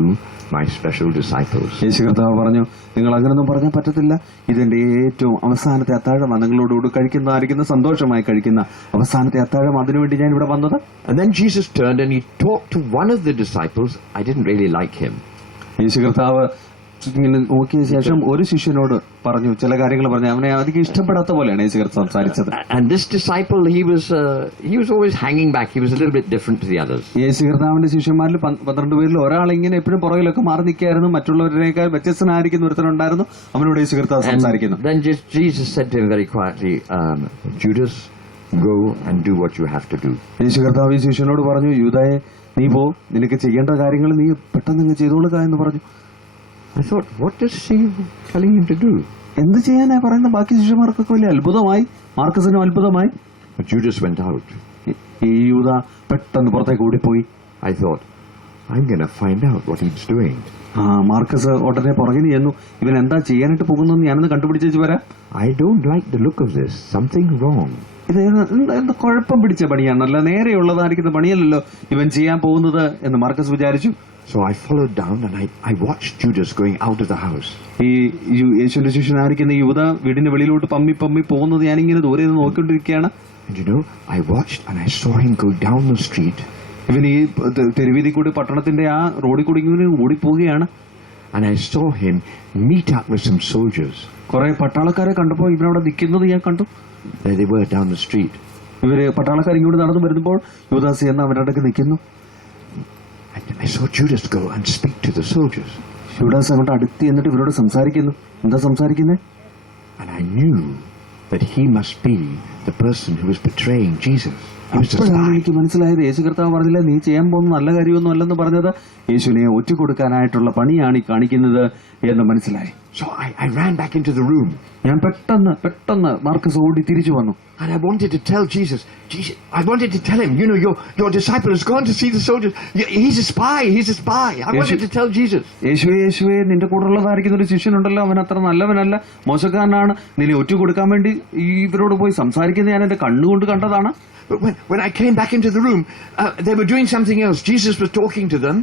my special disciples. യേശു കർത്താവ് പറഞ്ഞു, നിങ്ങൾ അങ്ങനൊന്നും പറഞ്ഞാൽ പറ്റത്തില്ല, ഇതിന്റെ ഏറ്റവും അവസാനത്തെ അത്താഴമാണ്, നിങ്ങളോടുകൂടി കഴിക്കുന്നതായിരിക്കുന്ന സന്തോഷമായി കഴിക്കുന്ന അവസാനത്തെ അത്താഴം, അതിനുവേണ്ടി ഞാൻ ഇവിടെ വന്നത്. And then Jesus turned and he talked to one of the disciples. I didn't really like him. യേശു കർത്താവ് ഇങ്ങനെ നോക്കിയ ശേഷം ഒരു ശിഷ്യനോട് പറഞ്ഞു, ചില കാര്യങ്ങൾ പറഞ്ഞു. അവനെ അധികം ഇഷ്ടപ്പെടാത്ത പോലെയാണ് യേശു കർത്താവ് സംസാരിച്ചത്. And this disciple, he was always hanging back. He was a little bit different to the others. യേശു കർത്താവിന്റെ ശിഷ്യന്മാരിൽ 12 പേരിൽ ഒരാൾ ഇങ്ങനെ എപ്പോഴും പുറകിലൊക്കെ മാറി നിൽക്കായിരുന്നു, മറ്റുള്ളവരേക്കാൾ വ്യത്യസ്തനായിരിക്കുന്ന ഒരുത്തനുണ്ടായിരുന്നു. അവനോട് യേശു കർത്താവ് സംസാരിക്കുന്നു. Then Jesus said to him very quietly, Judas, go and do what you have to do. യേശു കർത്താവ് ഈ ശിഷ്യനോട് പറഞ്ഞു, യൂദായെ, നീ പോ, നിനക്ക് ചെയ്യേണ്ട കാര്യങ്ങൾ നീ പെട്ടെന്ന് ചെയ്തോളുക എന്ന് പറഞ്ഞു. I thought, what is he telling him to do? എന്ത് ചെയ്യാനായി പറയുന്ന? ബാക്കി ശിഷ്യന്മാർക്കൊക്കെ വലിയ അത്ഭുതമായി, മാർക്കസിനും അത്ഭുതമായി. But Judas went out. ഈ യൂദ പെട്ടെന്ന് പുറത്തേക്ക് ഓടിപ്പോയി. I thought, I'm going to find out what he's doing. Marcus ഉടനെ പുറകിന് ചെന്നു, ഇവൻ എന്താ ചെയ്യാനായിട്ട് പോകുന്നു ഞാനൊന്ന് കണ്ടുപിടിച്ചു വരാം. I don't like the look of this. Something wrong. ഇത് എന്താ കുഴപ്പം പിടിച്ച പണിയാണല്ലോ, നേരെയുള്ളതായിരിക്കുന്ന പണിയല്ലല്ലോ ഇവൻ ചെയ്യാൻ പോകുന്നത് എന്ന് മാർക്കസ് വിചാരിച്ചു. So I followed down and I watched Judas going out of the house. ഈ യേശുവിന്റെ ശിഷ്യനായിരിക്കുന്ന യൂദ വീടിന്റെ വെളിയിലോട്ട് പമ്മി പോകുന്നത് ഞാനിങ്ങനെ ദൂരെ നിന്ന് നോക്കിക്കൊണ്ടിരിക്കുകയാണ്. And I watched and I saw him go down the street. ഇവൻ ഈ തെരുവീതി കൂടി പട്ടണത്തിന്റെ ആ റോഡിൽ കൂടി ഇങ്ങനെ ഓടിപ്പോവുകയാണ്. And I saw him meet up with some soldiers. കുറെ പട്ടാളക്കാരെ കണ്ടപ്പോൾ ഇവനവിടെ നിൽക്കുന്നത് ഞാൻ കണ്ടു. There they were down the street. ഇവര് പട്ടാളക്കാർ ഇങ്ങോട്ട് നടന്നു വരുമ്പോൾ യൂദാസ് എന്ന് അവരുടെ അടുക്ക് നിൽക്കുന്നു. I saw Judas go and speak to the soldiers. യൂദാസ് അങ്ങോട്ട് അടുത്ത് എന്നിട്ട് ഇവരോട് സംസാരിക്കുന്നു. എന്താ സംസാരിക്കുന്നത്? And I knew that he must be the person who was betraying Jesus. അപ്പോഴാണ് എനിക്ക് മനസ്സിലായത്, യേശു കർത്താവ് പറഞ്ഞില്ല, നീ ചെയ്യാൻ പോകുന്ന നല്ല കാര്യമൊന്നും അല്ലെന്ന് പറഞ്ഞത്, യേശുവിനെ ഒറ്റുകൊടുക്കാനായിട്ടുള്ള പണിയാണ് ഈ കാണിക്കുന്നത് എന്ന് മനസ്സിലായി. So I ran back into the room. ഞാൻ പെട്ടെന്ന് മാർക്കസ് ഓടി തിരിച്ചു വന്നു. And I wanted to tell Jesus, I wanted to tell him, your disciple has gone to see the soldiers. He's a spy. I wanted to tell Jesus. യേശുവേ, നിന്റെ കൂടെ ഉള്ളതായിരിക്കുന്ന ഒരു ശിഷ്യനുണ്ടല്ലോ, അവൻ അത്ര നല്ലവനല്ല, മോശക്കാരനാണ്, നിന്നെ ഒറ്റുകൊടുക്കാൻ വേണ്ടി ഇവരോട് പോയി സംസാരിക്കുന്നത് ഞാൻ എന്റെ കണ്ണുകൊണ്ട് കണ്ടതാണ്. But when I came back into the room, they were doing something else. Jesus was talking to them.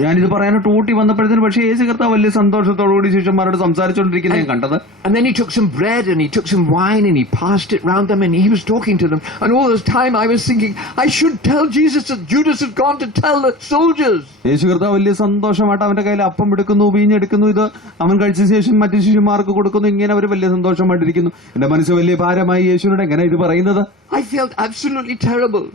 ഞാനിത് പറയാനായിട്ട് ഊട്ടി വന്നപ്പോഴത്തേന് പക്ഷേ യേശു കർത്താവ് വലിയ സന്തോഷത്തോടുകൂടി ശിഷ്യന്മാരോട് സംസാരിച്ചുകൊണ്ടിരിക്കുന്നത് ഞാൻ കണ്ടത്. And then he took some bread and he took some wine and he passed it round them and he was talking to them. And all this time I was thinking, I should tell Jesus that Judas had gone to tell the soldiers. യേശു കർത്താവ് വലിയ സന്തോഷമായിട്ട് അവന്റെ കയ്യിൽ അപ്പം എടുക്കുന്നു, വീഞ്ഞെടുക്കുന്നു, ഇത് അവൻ കഴിച്ച ശേഷം മറ്റു ശിഷ്യന്മാർക്ക് കൊടുക്കുന്നു. ഇങ്ങനെ അവർ വലിയ സന്തോഷമായിട്ടിരിക്കുന്നു. എന്റെ മനസ്സ് വലിയ ഭാരമായി യേശുവിനോട് എങ്ങനെ ഇത് പറയുന്നത്. I felt absolutely terrible.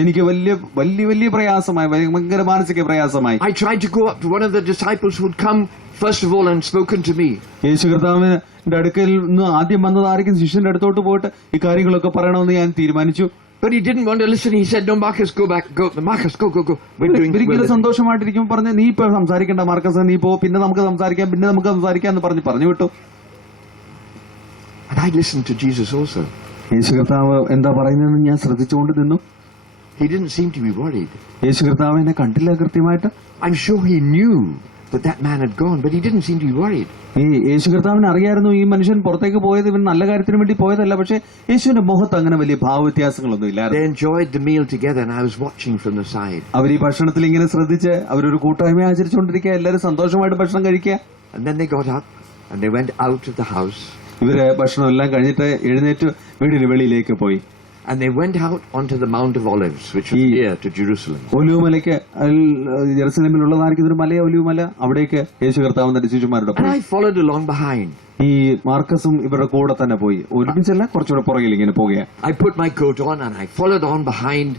എനിക്ക് വലിയ പ്രയാസമായി, ഭയങ്കര മാനസിക പ്രയാസമായി. I tried to go up to one of the disciples who had come first of all and spoken to me. യേശു കർത്താവിന്റെ അടുക്കൽ നിന്ന് ആദ്യം വന്നതായിരിക്കും ശിഷ്യന്റെ അടുത്തോട്ട് പോയിട്ട് ഈ കാര്യങ്ങളൊക്കെ പറയണമെന്ന് ഞാൻ തീരുമാനിച്ചു. But he didn't want to listen. He said, no, Marcus, go back. Marcus, go. ഒരിക്കലും സന്തോഷമായിട്ടിരിക്കും പറഞ്ഞ്, നീ ഇപ്പൊ സംസാരിക്കേണ്ട മാർക്കസ്, നീ പോ, പിന്നെ നമുക്ക് സംസാരിക്കാം എന്ന് പറഞ്ഞു വിട്ടു. And I listened to Jesus also. യേശു കർത്താവ് എന്താ പറയുന്നതെന്ന് ഞാൻ ശ്രദ്ധിച്ചുകൊണ്ട് നിന്നു. he didn't seem to be worried. യേശു കർത്താവ് എന്നെ കണ്ടില്ല കൃത്യമായിട്ട്. I'm sure he knew that man had gone, but he didn't seem to be worried. ഈ യേശു കർത്താവിന് അറിയായിരുന്നു ഈ മനുഷ്യൻ പുറത്തേക്ക് പോയത് ഇവൻ നല്ല കാര്യത്തിന് വേണ്ടി പോയതല്ല. പക്ഷെ യേശുവിന്റെ മുഖത്ത് അങ്ങനെ വലിയ ഭാവവ്യത്യാസങ്ങളൊന്നും They ഇല്ലായിരുന്നു. enjoyed the meal together, and I was watching from the side. അവർ ഈ ഭക്ഷണത്തിൽ ഇങ്ങനെ ശ്രദ്ധിച്ച് അവരൊരു കൂട്ടായ്മ ആചരിച്ചുകൊണ്ടിരിക്കുക, എല്ലാവരും സന്തോഷമായിട്ട് ഭക്ഷണം കഴിക്കുക. And then they got up and they went out of the house. ഇവര് ഭക്ഷണം എല്ലാം കഴിഞ്ഞിട്ട് എഴുന്നേറ്റ് വീടിന് വെളിയിലേക്ക് പോയി. And they went out onto the Mount of Olives, which was near to Jerusalem. ഒലിവുമലയ്ക്ക് ജെറുസലേമിലുള്ളതായിരിക്കുന്ന ഒരു മലയ ഒലിവുമല, അവിടേക്ക് യേശു കർത്താവ് തന്റെ ശിശുമാരുടെ And പോയി. I followed along behind. ഈ മാർക്കസും ഇവരുടെ കൂടെ തന്നെ പോയി. ഒരുമിച്ചല്ല, കുറച്ചുകൂടെ പുറകിൽ ഇങ്ങനെ പോകുക. I put my coat on and I followed on behind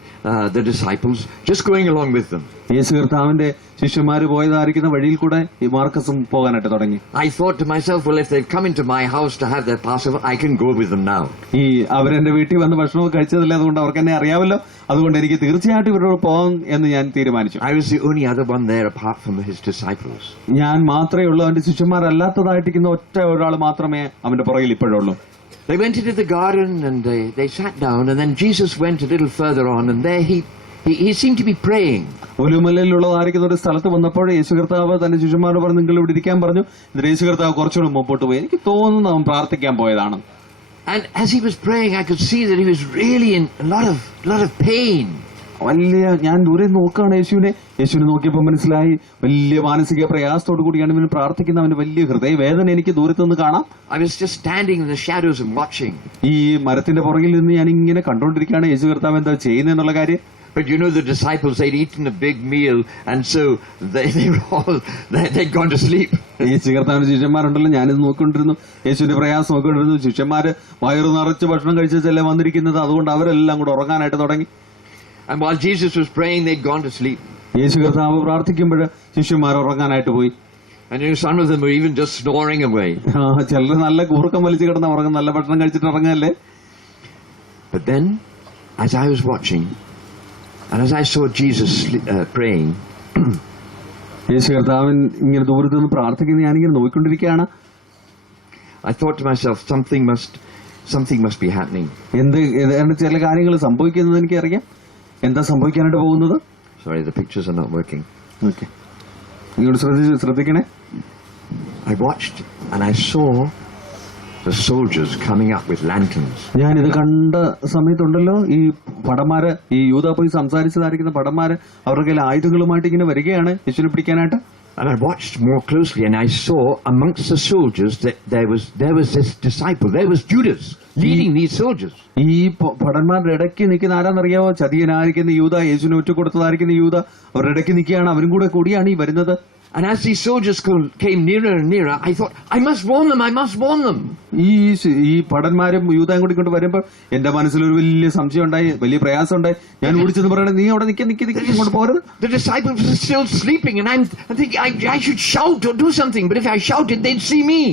the disciples, just going along with them. യേശു കർത്താവിന്റെ ശിഷ്യന്മാര് പോയതായിരിക്കുന്ന വഴിയിൽ കൂടെ ഈ മാർക്കസും പോകാനായിട്ട് തുടങ്ങി. I thought to myself, well, if they've come into my house to have their Passover, I can go with them now. ഈ അവരെന്റെ വീട്ടിൽ വന്ന് ഭക്ഷണമൊക്കെ കഴിച്ചതല്ലേ, അതുകൊണ്ട് അവർക്ക് എന്നെ അറിയാമല്ലോ, അതുകൊണ്ട് എനിക്ക് തീർച്ചയായിട്ടും ഇവരോട് പോകാം എന്ന് ഞാൻ തീരുമാനിച്ചു. I was the only other one there apart from his disciples. ഞാൻ മാത്രമേ ഉള്ളൂ, അവന്റെ ശിഷ്യന്മാരല്ലാത്തതായിട്ടിരിക്കുന്ന ഒറ്റ ഒരാൾ മാത്രമേ അവന്റെ പുറകിൽ ഇപ്പോഴുള്ളൂ. They went into the garden and they sat down, and then Jesus went a little further on, and there he seemed to be praying. ഒലിവുമലയിലുള്ളതായിരിക്കുന്ന ഒരു സ്ഥലത്ത് വന്നപ്പോൾ യേശു കർത്താവ് തന്റെ ശിഷ്യന്മാരോട് പറഞ്ഞു, നിങ്ങൾ ഇവിടെ ഇരിക്കാൻ പറഞ്ഞു. എന്നിട്ട് യേശു കർത്താവ് കുറച്ചുകൂടെ മുമ്പോട്ട് പോയി. എനിക്ക് തോന്നുന്നു അവൻ പ്രാർത്ഥിക്കാൻ പോയതാണ്. And as he was praying, I could see that he was really in a lot of pain. ഞാൻ ദൂരെ നോക്കുകയാണ് യേശുവിനെ നോക്കിയപ്പോൾ മനസ്സിലായി വലിയ മാനസിക പ്രയാസത്തോടു കൂടിയാണ് ഇവന് പ്രാർത്ഥിക്കുന്ന. അവന് വലിയ ഹൃദയവേദന എനിക്ക് ദൂരത്തുനിന്ന് കാണാം. I was just standing in the shadows and watching. ഈ മരത്തിന്റെ പുറകിൽ നിന്ന് ഞാൻ ഇങ്ങനെ കണ്ടുകൊണ്ടിരിക്കുകയാണ് യേശു കർത്താവ് എന്താ ചെയ്യുന്നതെന്നുള്ള കാര്യം. But you know, the disciples, they'd eaten a big meal, and so they'd gone to sleep. യേശു കർത്താവിന്റെ ശിഷ്യന്മാരുണ്ടല്ലോ, ഞാനിത് നോക്കിക്കൊണ്ടിരുന്നു, യേശുവിന്റെ പ്രയാസം നോക്കിക്കൊണ്ടിരുന്നു. ശിഷ്യന്മാര് വയറു നിറച്ച് ഭക്ഷണം കഴിച്ചല്ലേ വന്നിരിക്കുന്നത്, അതുകൊണ്ട് അവരെല്ലാം കൂടെ ഉറങ്ങാനായിട്ട് തുടങ്ങി. And while Jesus was praying, they'd gone to sleep. യേശു കർത്താവ് പ്രാർത്ഥിക്കുമ്പോൾ ശിഷ്യന്മാർ ഉറങ്ങാനായിട്ട് പോയി. And you know, some of them were even just snoring away. ചിലർ നല്ല കൂർക്കം വലിച്ചു കിടന്ന ഉറങ്ങും, നല്ല ഭക്ഷണം കഴിച്ചിട്ട് ഉറങ്ങല്ലേ. But then, as I was watching, and as I saw Jesus praying, യേശു കർത്താവൻ ഇങ്ങനെ ദൂരത്ത് നിന്ന് പ്രാർത്ഥിക്കുന്നത് ഞാനിങ്ങനെ നോക്കിക്കൊണ്ടിരിക്കുകയാണ്. I thought to myself, something must be happening. ഏതാണ്ട് ചില കാര്യങ്ങൾ സംഭവിക്കുന്നത് എനിക്കറിയാം. എന്താ സംഭവിക്കാനായിട്ട് പോകുന്നത്? Sorry, the pictures are not working. Okay, നിങ്ങൾ ശ്രദ്ധിക്കണേ. I watched and I saw the soldiers coming up with lanterns. ഞാനിത് കണ്ട സമയത്തുണ്ടല്ലോ, ഈ ഭടന്മാര്, ഈ യൂദാ പോയി സംസാരിച്ചതായിരിക്കുന്ന ഭടന്മാര് അവരുടെ കയ്യിൽ ആയുധങ്ങളുമായിട്ട് ഇങ്ങനെ വരികയാണ് യേശുവിനെ പിടിക്കാനായിട്ട്. And I watched more closely, and I saw amongst the soldiers that there was this disciple. There was Judas leading these soldiers. ഈ ഭടന്മാരുടെ ഇടയ്ക്ക് നിൽക്കുന്ന ആരാന്നറിയാവോ? ചതിയനായിരിക്കുന്ന യൂദാ, യേശുവിനെ ഒറ്റുകൊടുത്തതായിരിക്കുന്ന യൂദാ അവരുടെ ഇടയ്ക്ക് നിൽക്കുകയാണ്. അവരും കൂടിയാണ് ഈ വരുന്നത്. And as these soldiers came nearer and nearer, I thought, I must warn them. ഈ ഭടന്മാരും യൂദായും കൂടി കൊണ്ട് വരുമ്പോൾ എന്റെ മനസ്സിലൊരു വലിയ സംശയം ഉണ്ടായി, വലിയ പ്രയാസം ഉണ്ടായി. ഞാൻ ഓടിച്ചെന്ന് പറയണേ, നീ അവിടെ നിൽക്കി ഇങ്ങോട്ട് പോരുത്. The disciples were still sleeping, and I'm thinking I should shout or do something, but if I shouted, they'd see me.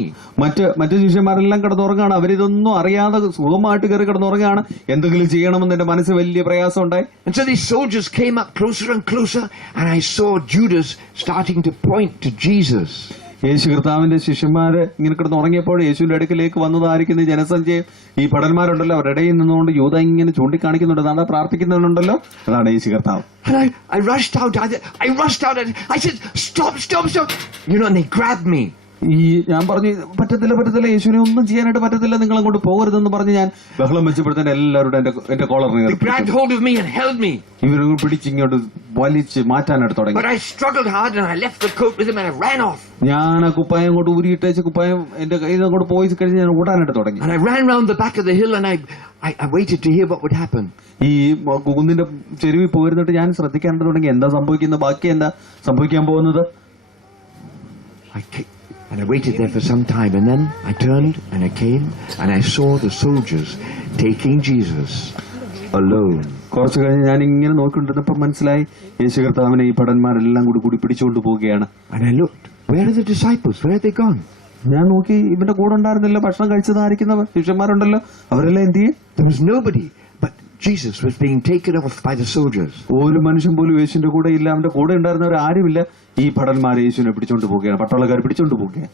മറ്റു ശിഷ്യന്മാരെല്ലാം കിടന്നുറങ്ങാണ്. അവരിതൊന്നും അറിയാതെ സുഖമായിട്ട് കയറി കിടന്നുറങ്ങാണ്. എന്തെങ്കിലും ചെയ്യണമെന്ന് എന്റെ മനസ്സിൽ വലിയ പ്രയാസം ഉണ്ടായി. And so these soldiers came up closer and closer, and I saw Judas starting to point to Jesus. യേശു കർത്താവിന്റെ ശിഷ്യന്മാര് ഇങ്ങനെ കിടന്നുറങ്ങിയപ്പോൾ യേശുവിന്റെ അടുക്കിലേക്ക് വന്നതായിരിക്കുന്ന ജനസഞ്ചയം ഈ ഭടന്മാരുണ്ടല്ലോ, അവരുടെ ഇടയിൽ നിന്നുകൊണ്ട് യൂദ ഇങ്ങനെ ചൂണ്ടിക്കാണിക്കുന്നുണ്ട്, അതാ പ്രാർത്ഥിക്കുന്നുണ്ടല്ലോ, അതാണ് യേശു കർത്താവ്. And I rushed out. And I said, stop. You know, and they grabbed me. ഞാൻ പറഞ്ഞു, പറ്റത്തില്ല, യേശുവിനെ ഒന്നും ചെയ്യാനായിട്ട് പറ്റത്തില്ല, നിങ്ങൾ അങ്ങോട്ട് പോകരുതെന്ന് പറഞ്ഞ് ഞാൻ ബഹളം വെച്ചപ്പോഴത്തേന് എല്ലാവരും എന്റെ കോളറിനെ grabbed hold of me and held me. ഇവർ പിടിച്ചിങ്ങോട്ട് വലിച്ച് മാറ്റാനായിട്ട് തുടങ്ങി. But I struggled hard and I left the coat with him and I ran off. ഞാൻ ആ കുപ്പായം അങ്ങോട്ട് ഊരിയിട്ടേച്ച് കുപ്പായം എന്റെ കയ്യിൽ നിന്ന് അങ്ങോട്ട് പോയി കഴിഞ്ഞ് ഞാൻ ഓടാനായിട്ട് തുടങ്ങി. And I ran round the back of the hill and I waited to hear what would happen. ഈ കുന്നിന്റെ ചെരുവിൽ പോയിരുന്നിട്ട് ഞാൻ ശ്രദ്ധിക്കാനായിട്ട് തുടങ്ങി, എന്താ സംഭവിക്കുന്നത്, ബാക്കി എന്താ സംഭവിക്കാൻ പോകുന്നത്. And I waited there for some time, and then I turned and I came and I saw the soldiers taking Jesus alone. കുറച്ചു കഴിഞ്ഞ് ഞാൻ ഇങ്ങനെ നോക്കിക്കൊണ്ടിരുന്നപ്പോൾ മനസ്സിലായി യേശു കർത്താവിനെ ഈ ഭടന്മാരെല്ലാം കൂടി പിടിച്ചുകൊണ്ട് പോവുകയാണ്. And I looked, where are the disciples? Where are they gone? ഞാൻ നോക്കി, ഇവന്റെ കൂടെ ഉണ്ടായിരുന്നില്ല, ഭക്ഷണം കഴിച്ചതായിരിക്കുന്ന ശിഷ്യന്മാരുണ്ടല്ലോ, അവരെല്ലാം എന്ത് ചെയ്യും? There was nobody, but Jesus was being taken off by the soldiers. ഒരു മനുഷ്യൻ പോലും യേശുവിന്റെ കൂടെ ഇല്ല, അവന്റെ കൂടെ ഉണ്ടായിരുന്നവർ ആരുമില്ല. ഈ ഭടന്മാരെ യേശുവിനെ പിടിച്ചോണ്ട് പോവുകയാണ്, പട്ടാളക്കാർ പിടിച്ചോണ്ട് പോവുകയാണ്.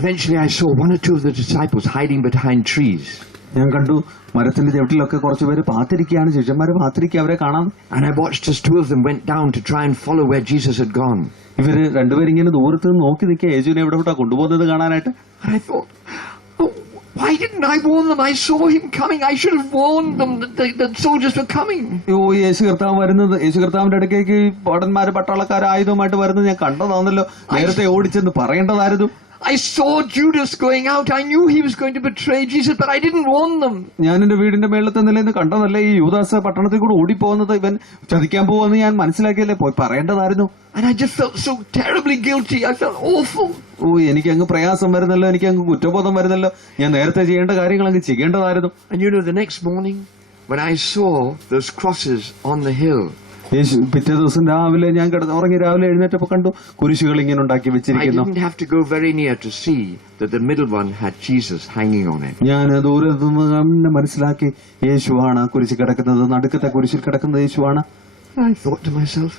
Eventually I saw one or two of the disciples hiding behind trees. ഞാൻ കണ്ടു മരത്തിന്റെ ചവിട്ടിലൊക്കെ കുറച്ചുപേര് പാത്തിരിക്കുകയാണ്, ശിഷ്യന്മാര് പാത്തിരിക്കുക, അവരെ കാണാം. And I watched as two of them went down to try and follow where Jesus had gone. ഇവര് രണ്ടുപേരും ഇങ്ങനെ ദൂരത്ത് നിന്ന് നോക്കി നിൽക്കുക, യേശുവിനെ എവിടെ വിട്ടാ കൊണ്ടുപോകുന്നത് കാണാനായിട്ട്. And I thought, oh, why didn't I warn them? I saw him coming. I should have warned them that the soldiers were coming. യേശു കർത്താവ് വരുന്നത്, യേശു കർത്താവിന്റെ അടുക്കേക്ക് ഭടന്മാര് പട്ടാളക്കാർ ആയുധമായിട്ട് വരുന്നത് ഞാൻ കണ്ടതാണല്ലോ, നേരത്തെ ഓടിച്ചെന്ന് പറയേണ്ടതായിരുന്നു. I saw Judas going out. I knew he was going to betray Jesus, but I didn't warn them. ഞാൻ എന്റെ വീടിന്റെ മേളത്തെ നിലയിൽ കണ്ടതല്ലേ ഈ യൂദാസ് പട്ടണത്തിൽ കൂടെ ഓടിപ്പോകുന്നത്, ഇവൻ ചതിക്കാൻ പോവെന്ന് ഞാൻ മനസ്സിലാക്കിയല്ലേ, പോയി പറയേണ്ടതായിരുന്നു. And I just felt so terribly guilty. I felt awful. എനിക്ക് അങ്ങ് പ്രയാസം വരുന്നല്ലോ, എനിക്ക് അങ്ങ് കുറ്റബോധം വരുന്നല്ലോ, ഞാൻ നേരത്തെ ചെയ്യേണ്ട കാര്യങ്ങൾ അങ്ങ് ചെയ്യേണ്ടതായിരുന്നു. And you know, the next morning, when I saw those crosses on the hill, പിറ്റേ ദിവസം രാവിലെ ഞാൻ ഉറങ്ങി രാവിലെ എഴുന്നേറ്റപ്പോ കണ്ടു കുരിശുകൾ ഇങ്ങനെ ഉണ്ടാക്കി I വെച്ചിരിക്കുന്നു. didn't have to go very near to see that the middle one had Jesus hanging on it. ഞാൻ ദൂരെ നിന്ന് മനസ്സിലാക്കി യേശുവാണ് കുരിശിൽ കിടക്കുന്നത്, നടുക്കത്തെ കുരിശിൽ കിടക്കുന്നത് യേശുവാണ്. I thought to myself,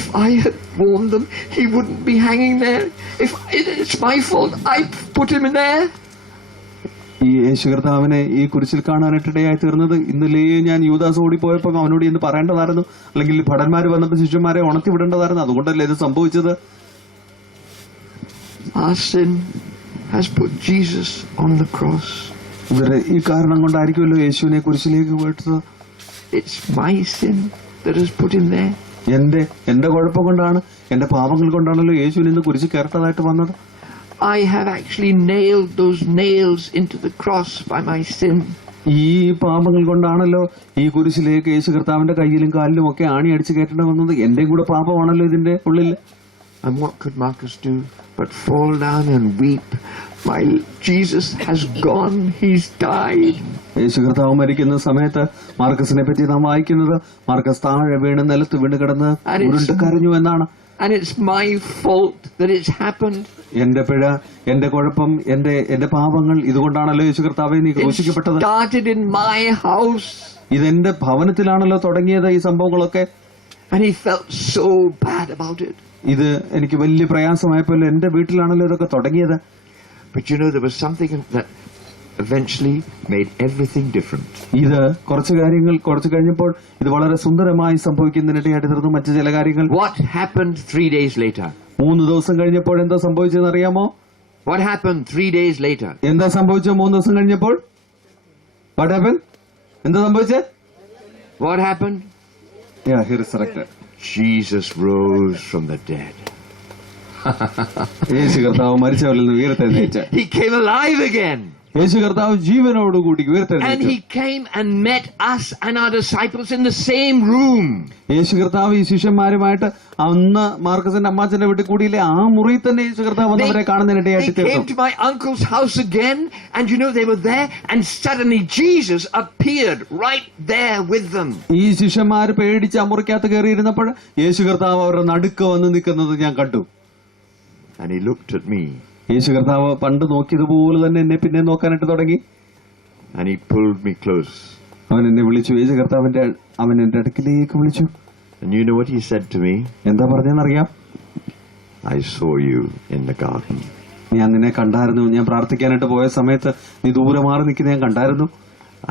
if I had warned them, he wouldn't be hanging there. If it's my fault, I put him in there. ഈ യേശു കർത്താവിനെ ഈ കുരിശിൽ കാണാനായിട്ടിടയായി തീർന്നത് ഇന്നലെ ഞാൻ യൂദാസ് ഓടിപ്പോയപ്പോ അവനോട് ഇന്ന് പറയേണ്ടതായിരുന്നു, അല്ലെങ്കിൽ ഭടന്മാര് വന്നപ്പോ ശിഷ്യന്മാരെ ഉണർത്തി വിടേണ്ടതായിരുന്നു, അതുകൊണ്ടല്ലേ ഇത് സംഭവിച്ചത്. Our sin has put Jesus on the cross. ഇവര് ഈ കാരണം കൊണ്ടായിരിക്കുമല്ലോ യേശുവിനെ കുരിശിലേക്ക് പോയിട്ടത്. It's my sin that has put him there. എന്റെ കുഴപ്പം കൊണ്ടാണ്, എന്റെ പാപങ്ങൾ കൊണ്ടാണല്ലോ യേശുവിനെ ഇന്ന് കുരിശിൽ കയറേണ്ടതായിട്ട് വന്നത്. I have actually nailed those nails into the cross by my sin. ഈ പാപങ്ങൾ കൊണ്ടാണല്ലോ ഈ കുരിശിലേക്ക് യേശു കർത്താവിന്റെ കയ്യിലും കാലിലും ഒക്കെ ആണി അടിച്ചു കയറ്റേണ്ടി വന്നത്. എന്റെയും കൂടെ പാപമാണല്ലോ ഇതിന്റെ ഉള്ളിൽ. And what could Marcus do but fall down and weep? My Jesus has gone. He's died. യേശു കർത്താവ് മരിക്കുന്ന സമയത്ത് മാർക്കസിനെ പറ്റി നാം വായിക്കുന്നത്, മാർക്കസ് താഴെ വീണ് നിലത്ത് വീണ് കിടന്ന് ഉരുണ്ട് കരഞ്ഞു എന്നാണ്. And it's my fault that it's happened. എന്റെ പിഴ, എന്റെ കുഴപ്പം, എന്റെ പാപങ്ങൾ, ഇതുകൊണ്ടാണല്ലോ യേശു കർത്താവെ നീ ക്രൂശിക്കപ്പെട്ടത്. It started in my house. ഇതെന്റെ ഭവനത്തിലാണല്ലോ തുടങ്ങിയത് ഈ സംഭവങ്ങളൊക്കെ. And he felt so bad about it. ഇത് എനിക്ക് വലിയ പ്രയാസമായപ്പോൾ എന്റെ വീട്ടിലാണല്ലോ ഇതൊക്കെ തുടങ്ങിയത്. But you know, there was something that eventually made everything different. ഇത് കുറച്ച് കാര്യങ്ങൾ കുറച്ച് കഴിഞ്ഞപ്പോൾ ഇത് വളരെ സുന്ദരമായി സംഭവിക്കുന്നതിനിടയായിട്ട് തീർന്നു. മറ്റു ചില കാര്യങ്ങൾ. What happened 3 days later? 3 ദിവസം കഴിഞ്ഞപ്പോൾ എന്താ സംഭവിച്ചതെന്ന് അറിയാമോ? What happened 3 days later? എന്താ സംഭവിച്ചത് 3 ദിവസം കഴിഞ്ഞപ്പോൾ? What happened? എന്താ സംഭവിച്ചത്? What happened? Yeah, he resurrected. Jesus rose from the dead. യേശു കർത്താവ് മരിച്ചവരിൽ നിന്ന് ഉയർത്തെഴുന്നേറ്റ്. He came alive again. യേശു കർത്താവ് ജീവനോടുകൂടി And ഉയർത്തെഴുന്നേറ്റു. he came and met us and our disciples in the same room. യേശു കർത്താവ് ഈ ശിഷ്യന്മാരുമായിട്ട് അന്ന് മാർക്കസിന്റെ അമ്മാച്ചന്റെ വീട്ടിൽ കൂടിയില്ലേ, ആ മുറിയിൽ തന്നെ യേശു കർത്താവ് വന്നവരെ They കാണുന്നതിനിടയായിട്ട് came തീർന്നു. to my uncle's house again, and you know, they were there, and suddenly Jesus appeared right there with them. ഈ ശിഷ്യന്മാര് പേടിച്ച് ആ മുറിക്കകത്ത് കയറിയിരുന്നപ്പോൾ യേശു കർത്താവ് അവരുടെ നടുക്ക് വന്ന് നിൽക്കുന്നത് ഞാൻ കണ്ടു. And he looked at me. യേശു കർത്താവ് പണ്ട് നോക്കിയതുപോലെ തന്നെ എന്നെ പിന്നെ നോക്കാനായിട്ട് തുടങ്ങി. And he pulled me close. അവൻ എന്നെ വിളിച്ചു. യേശു കർത്താവിന്റെ അവൻ എന്റെ അടുക്കിലേക്ക് വിളിച്ചു. And you know what he said to me? എന്താ പറഞ്ഞെന്നറിയാം? I saw you in the garden. ഞാൻ നിന്നെ കണ്ടായിരുന്നു. ഞാൻ പ്രാർത്ഥിക്കാനായിട്ട് പോയ സമയത്ത് നീ ദൂരെ മാറി നിൽക്കുന്ന ഞാൻ കണ്ടായിരുന്നു.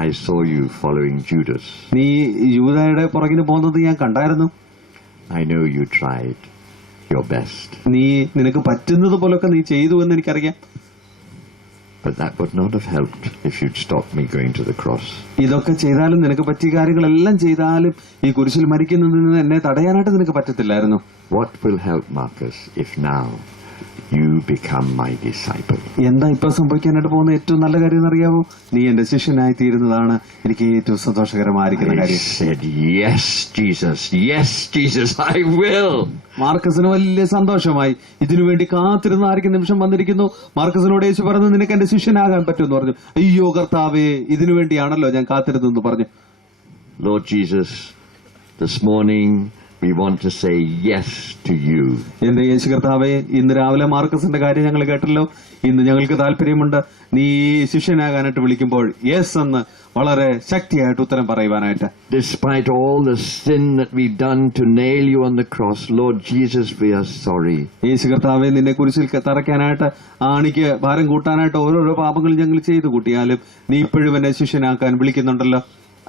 I saw you following Judas. നീ യൂദായുടെ പുറകിന് പോകുന്നത് ഞാൻ കണ്ടായിരുന്നു. I know you tried your best. നിനക്ക് പറ്റുന്നത് പോലൊക്കെ നീ ചെയ്തു എന്ന് എനിക്കറിയാം. But that would not have helped if you'd stopped me going to the cross. ഇതൊക്കെ ചെയ്താലും നിനക്ക് പറ്റിയ കാര്യങ്ങളെല്ലാം ചെയ്താലും ഈ കുരിശിൽ മരിക്കുന്നതിൽ നിന്ന് എന്നെ തടയാനായിട്ട് നിനക്ക് പറ്റത്തില്ലായിരുന്നു. What will help, Marcus, if now you become my disciple? എന്താ ഇപ്പൊ സംഭവിക്കാനായിട്ട് പോകുന്ന ഏറ്റവും നല്ല കാര്യം എന്നറിയാവോ? നീ എന്റെ ശിഷ്യനായി തീരുന്നതാണ് എനിക്ക് ഏറ്റവും സന്തോഷകരമായിരിക്കുന്ന I കാര്യം. said, yes, Jesus, I will. മാർക്കസിന് വലിയ സന്തോഷമായി. ഇതിനുവേണ്ടി കാത്തിരുന്നായിരിക്കും നിമിഷം വന്നിരിക്കുന്നു. മാർക്കസിനോട് യേശു പറഞ്ഞു, നിനക്ക് എന്റെ ശിഷ്യനാകാൻ പറ്റുമെന്ന് പറഞ്ഞു. അയ്യോ കർത്താവേ, ഇതിനു വേണ്ടിയാണല്ലോ ഞാൻ കാത്തിരുന്നെന്ന് പറഞ്ഞു. Lord Jesus, this morning we want to say yes to you. എന്റെ യേശു കർത്താവേ, ഇന്ന് രാവിലെ മാർക്കസിന്റെ കാര്യം ഞങ്ങൾ കേട്ടല്ലോ. ഇന്ന് ഞങ്ങൾക്ക് താല്പര്യമുണ്ട് നീ ശിഷ്യനാകാനായിട്ട് വിളിക്കുമ്പോൾ യെസ് എന്ന് വളരെ ശക്തിയായിട്ട് ഉത്തരം പറയുവാനായിട്ട്. Despite all the sin that we done to nail you on the cross, Lord Jesus, we are sorry. യേശു കർത്താവെ, നിന്നെ കുരിശിൽ തറയ്ക്കാനായിട്ട് ആണിക്ക് ഭാരം കൂട്ടാനായിട്ട് ഓരോരോ പാപങ്ങൾ ഞങ്ങൾ ചെയ്തു കൂട്ടിയാലും നീ ഇപ്പോഴും എന്നെ ശിഷ്യനാക്കാൻ വിളിക്കുന്നുണ്ടല്ലോ.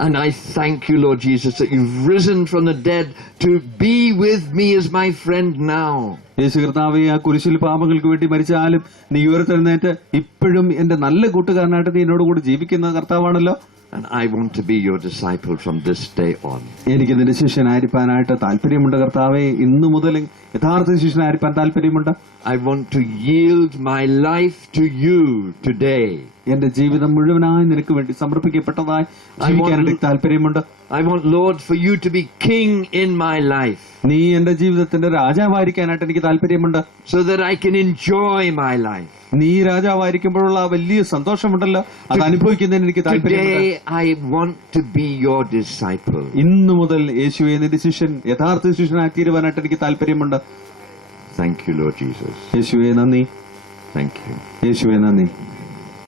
And I thank you, Lord Jesus, that you've risen from the dead to be with me as my friend now. യേശു കർത്താവെ, ആ കുരിശിൽ പാപങ്ങൾക്ക് വേണ്ടി മരിച്ചാലും നീ ഉയർത്തെഴുന്നേറ്റ് ഇപ്പോഴും എന്റെ നല്ല കൂട്ടുകാരനായിട്ട് നീ എന്നോട് കൂടി ജീവിക്കുന്ന കർത്താവാണല്ലോ. And I want to be your disciple from this day on. എനിക്ക് നിന്റെ ശിഷ്യനായിരിക്കാനായിട്ട് താല്പര്യമുണ്ട് കർത്താവെ. ഇന്നു മുതൽ യഥാർത്ഥ ശിഷ്യനായിരിക്കാൻ താല്പര്യമുണ്ട്. I want to yield my life to you today. എന്റെ ജീവിതം മുഴുവനായി നിനക്ക് വേണ്ടി സമർപ്പിക്കപ്പെട്ടതായി ജീവിക്കാനായിട്ട് താല്പര്യമുണ്ട്. I want, Lord, for you to be king in my life. നീ എന്റെ ജീവിതത്തിന്റെ രാജാവായിരിക്കാനായിട്ട് എനിക്ക് താല്പര്യമുണ്ട്. So that I can enjoy my life. നീ രാജാവായിരിക്കുമ്പോഴുള്ള ആ വലിയ സന്തോഷമുണ്ടല്ലോ, അത് അനുഭവിക്കുന്നതിന് എനിക്ക് താല്പര്യമുണ്ട്. Today I want to be your disciple. ഇന്നു മുതൽ യേശുവെ നിന്റെ ശിഷ്യൻ, യഥാർത്ഥ ശിഷ്യനായി തീരുവാനായിട്ട് എനിക്ക് താല്പര്യമുണ്ട്. Thank you, Lord Jesus. യേശുവെ നന്ദി. Thank you. യേശുവെ നന്ദി.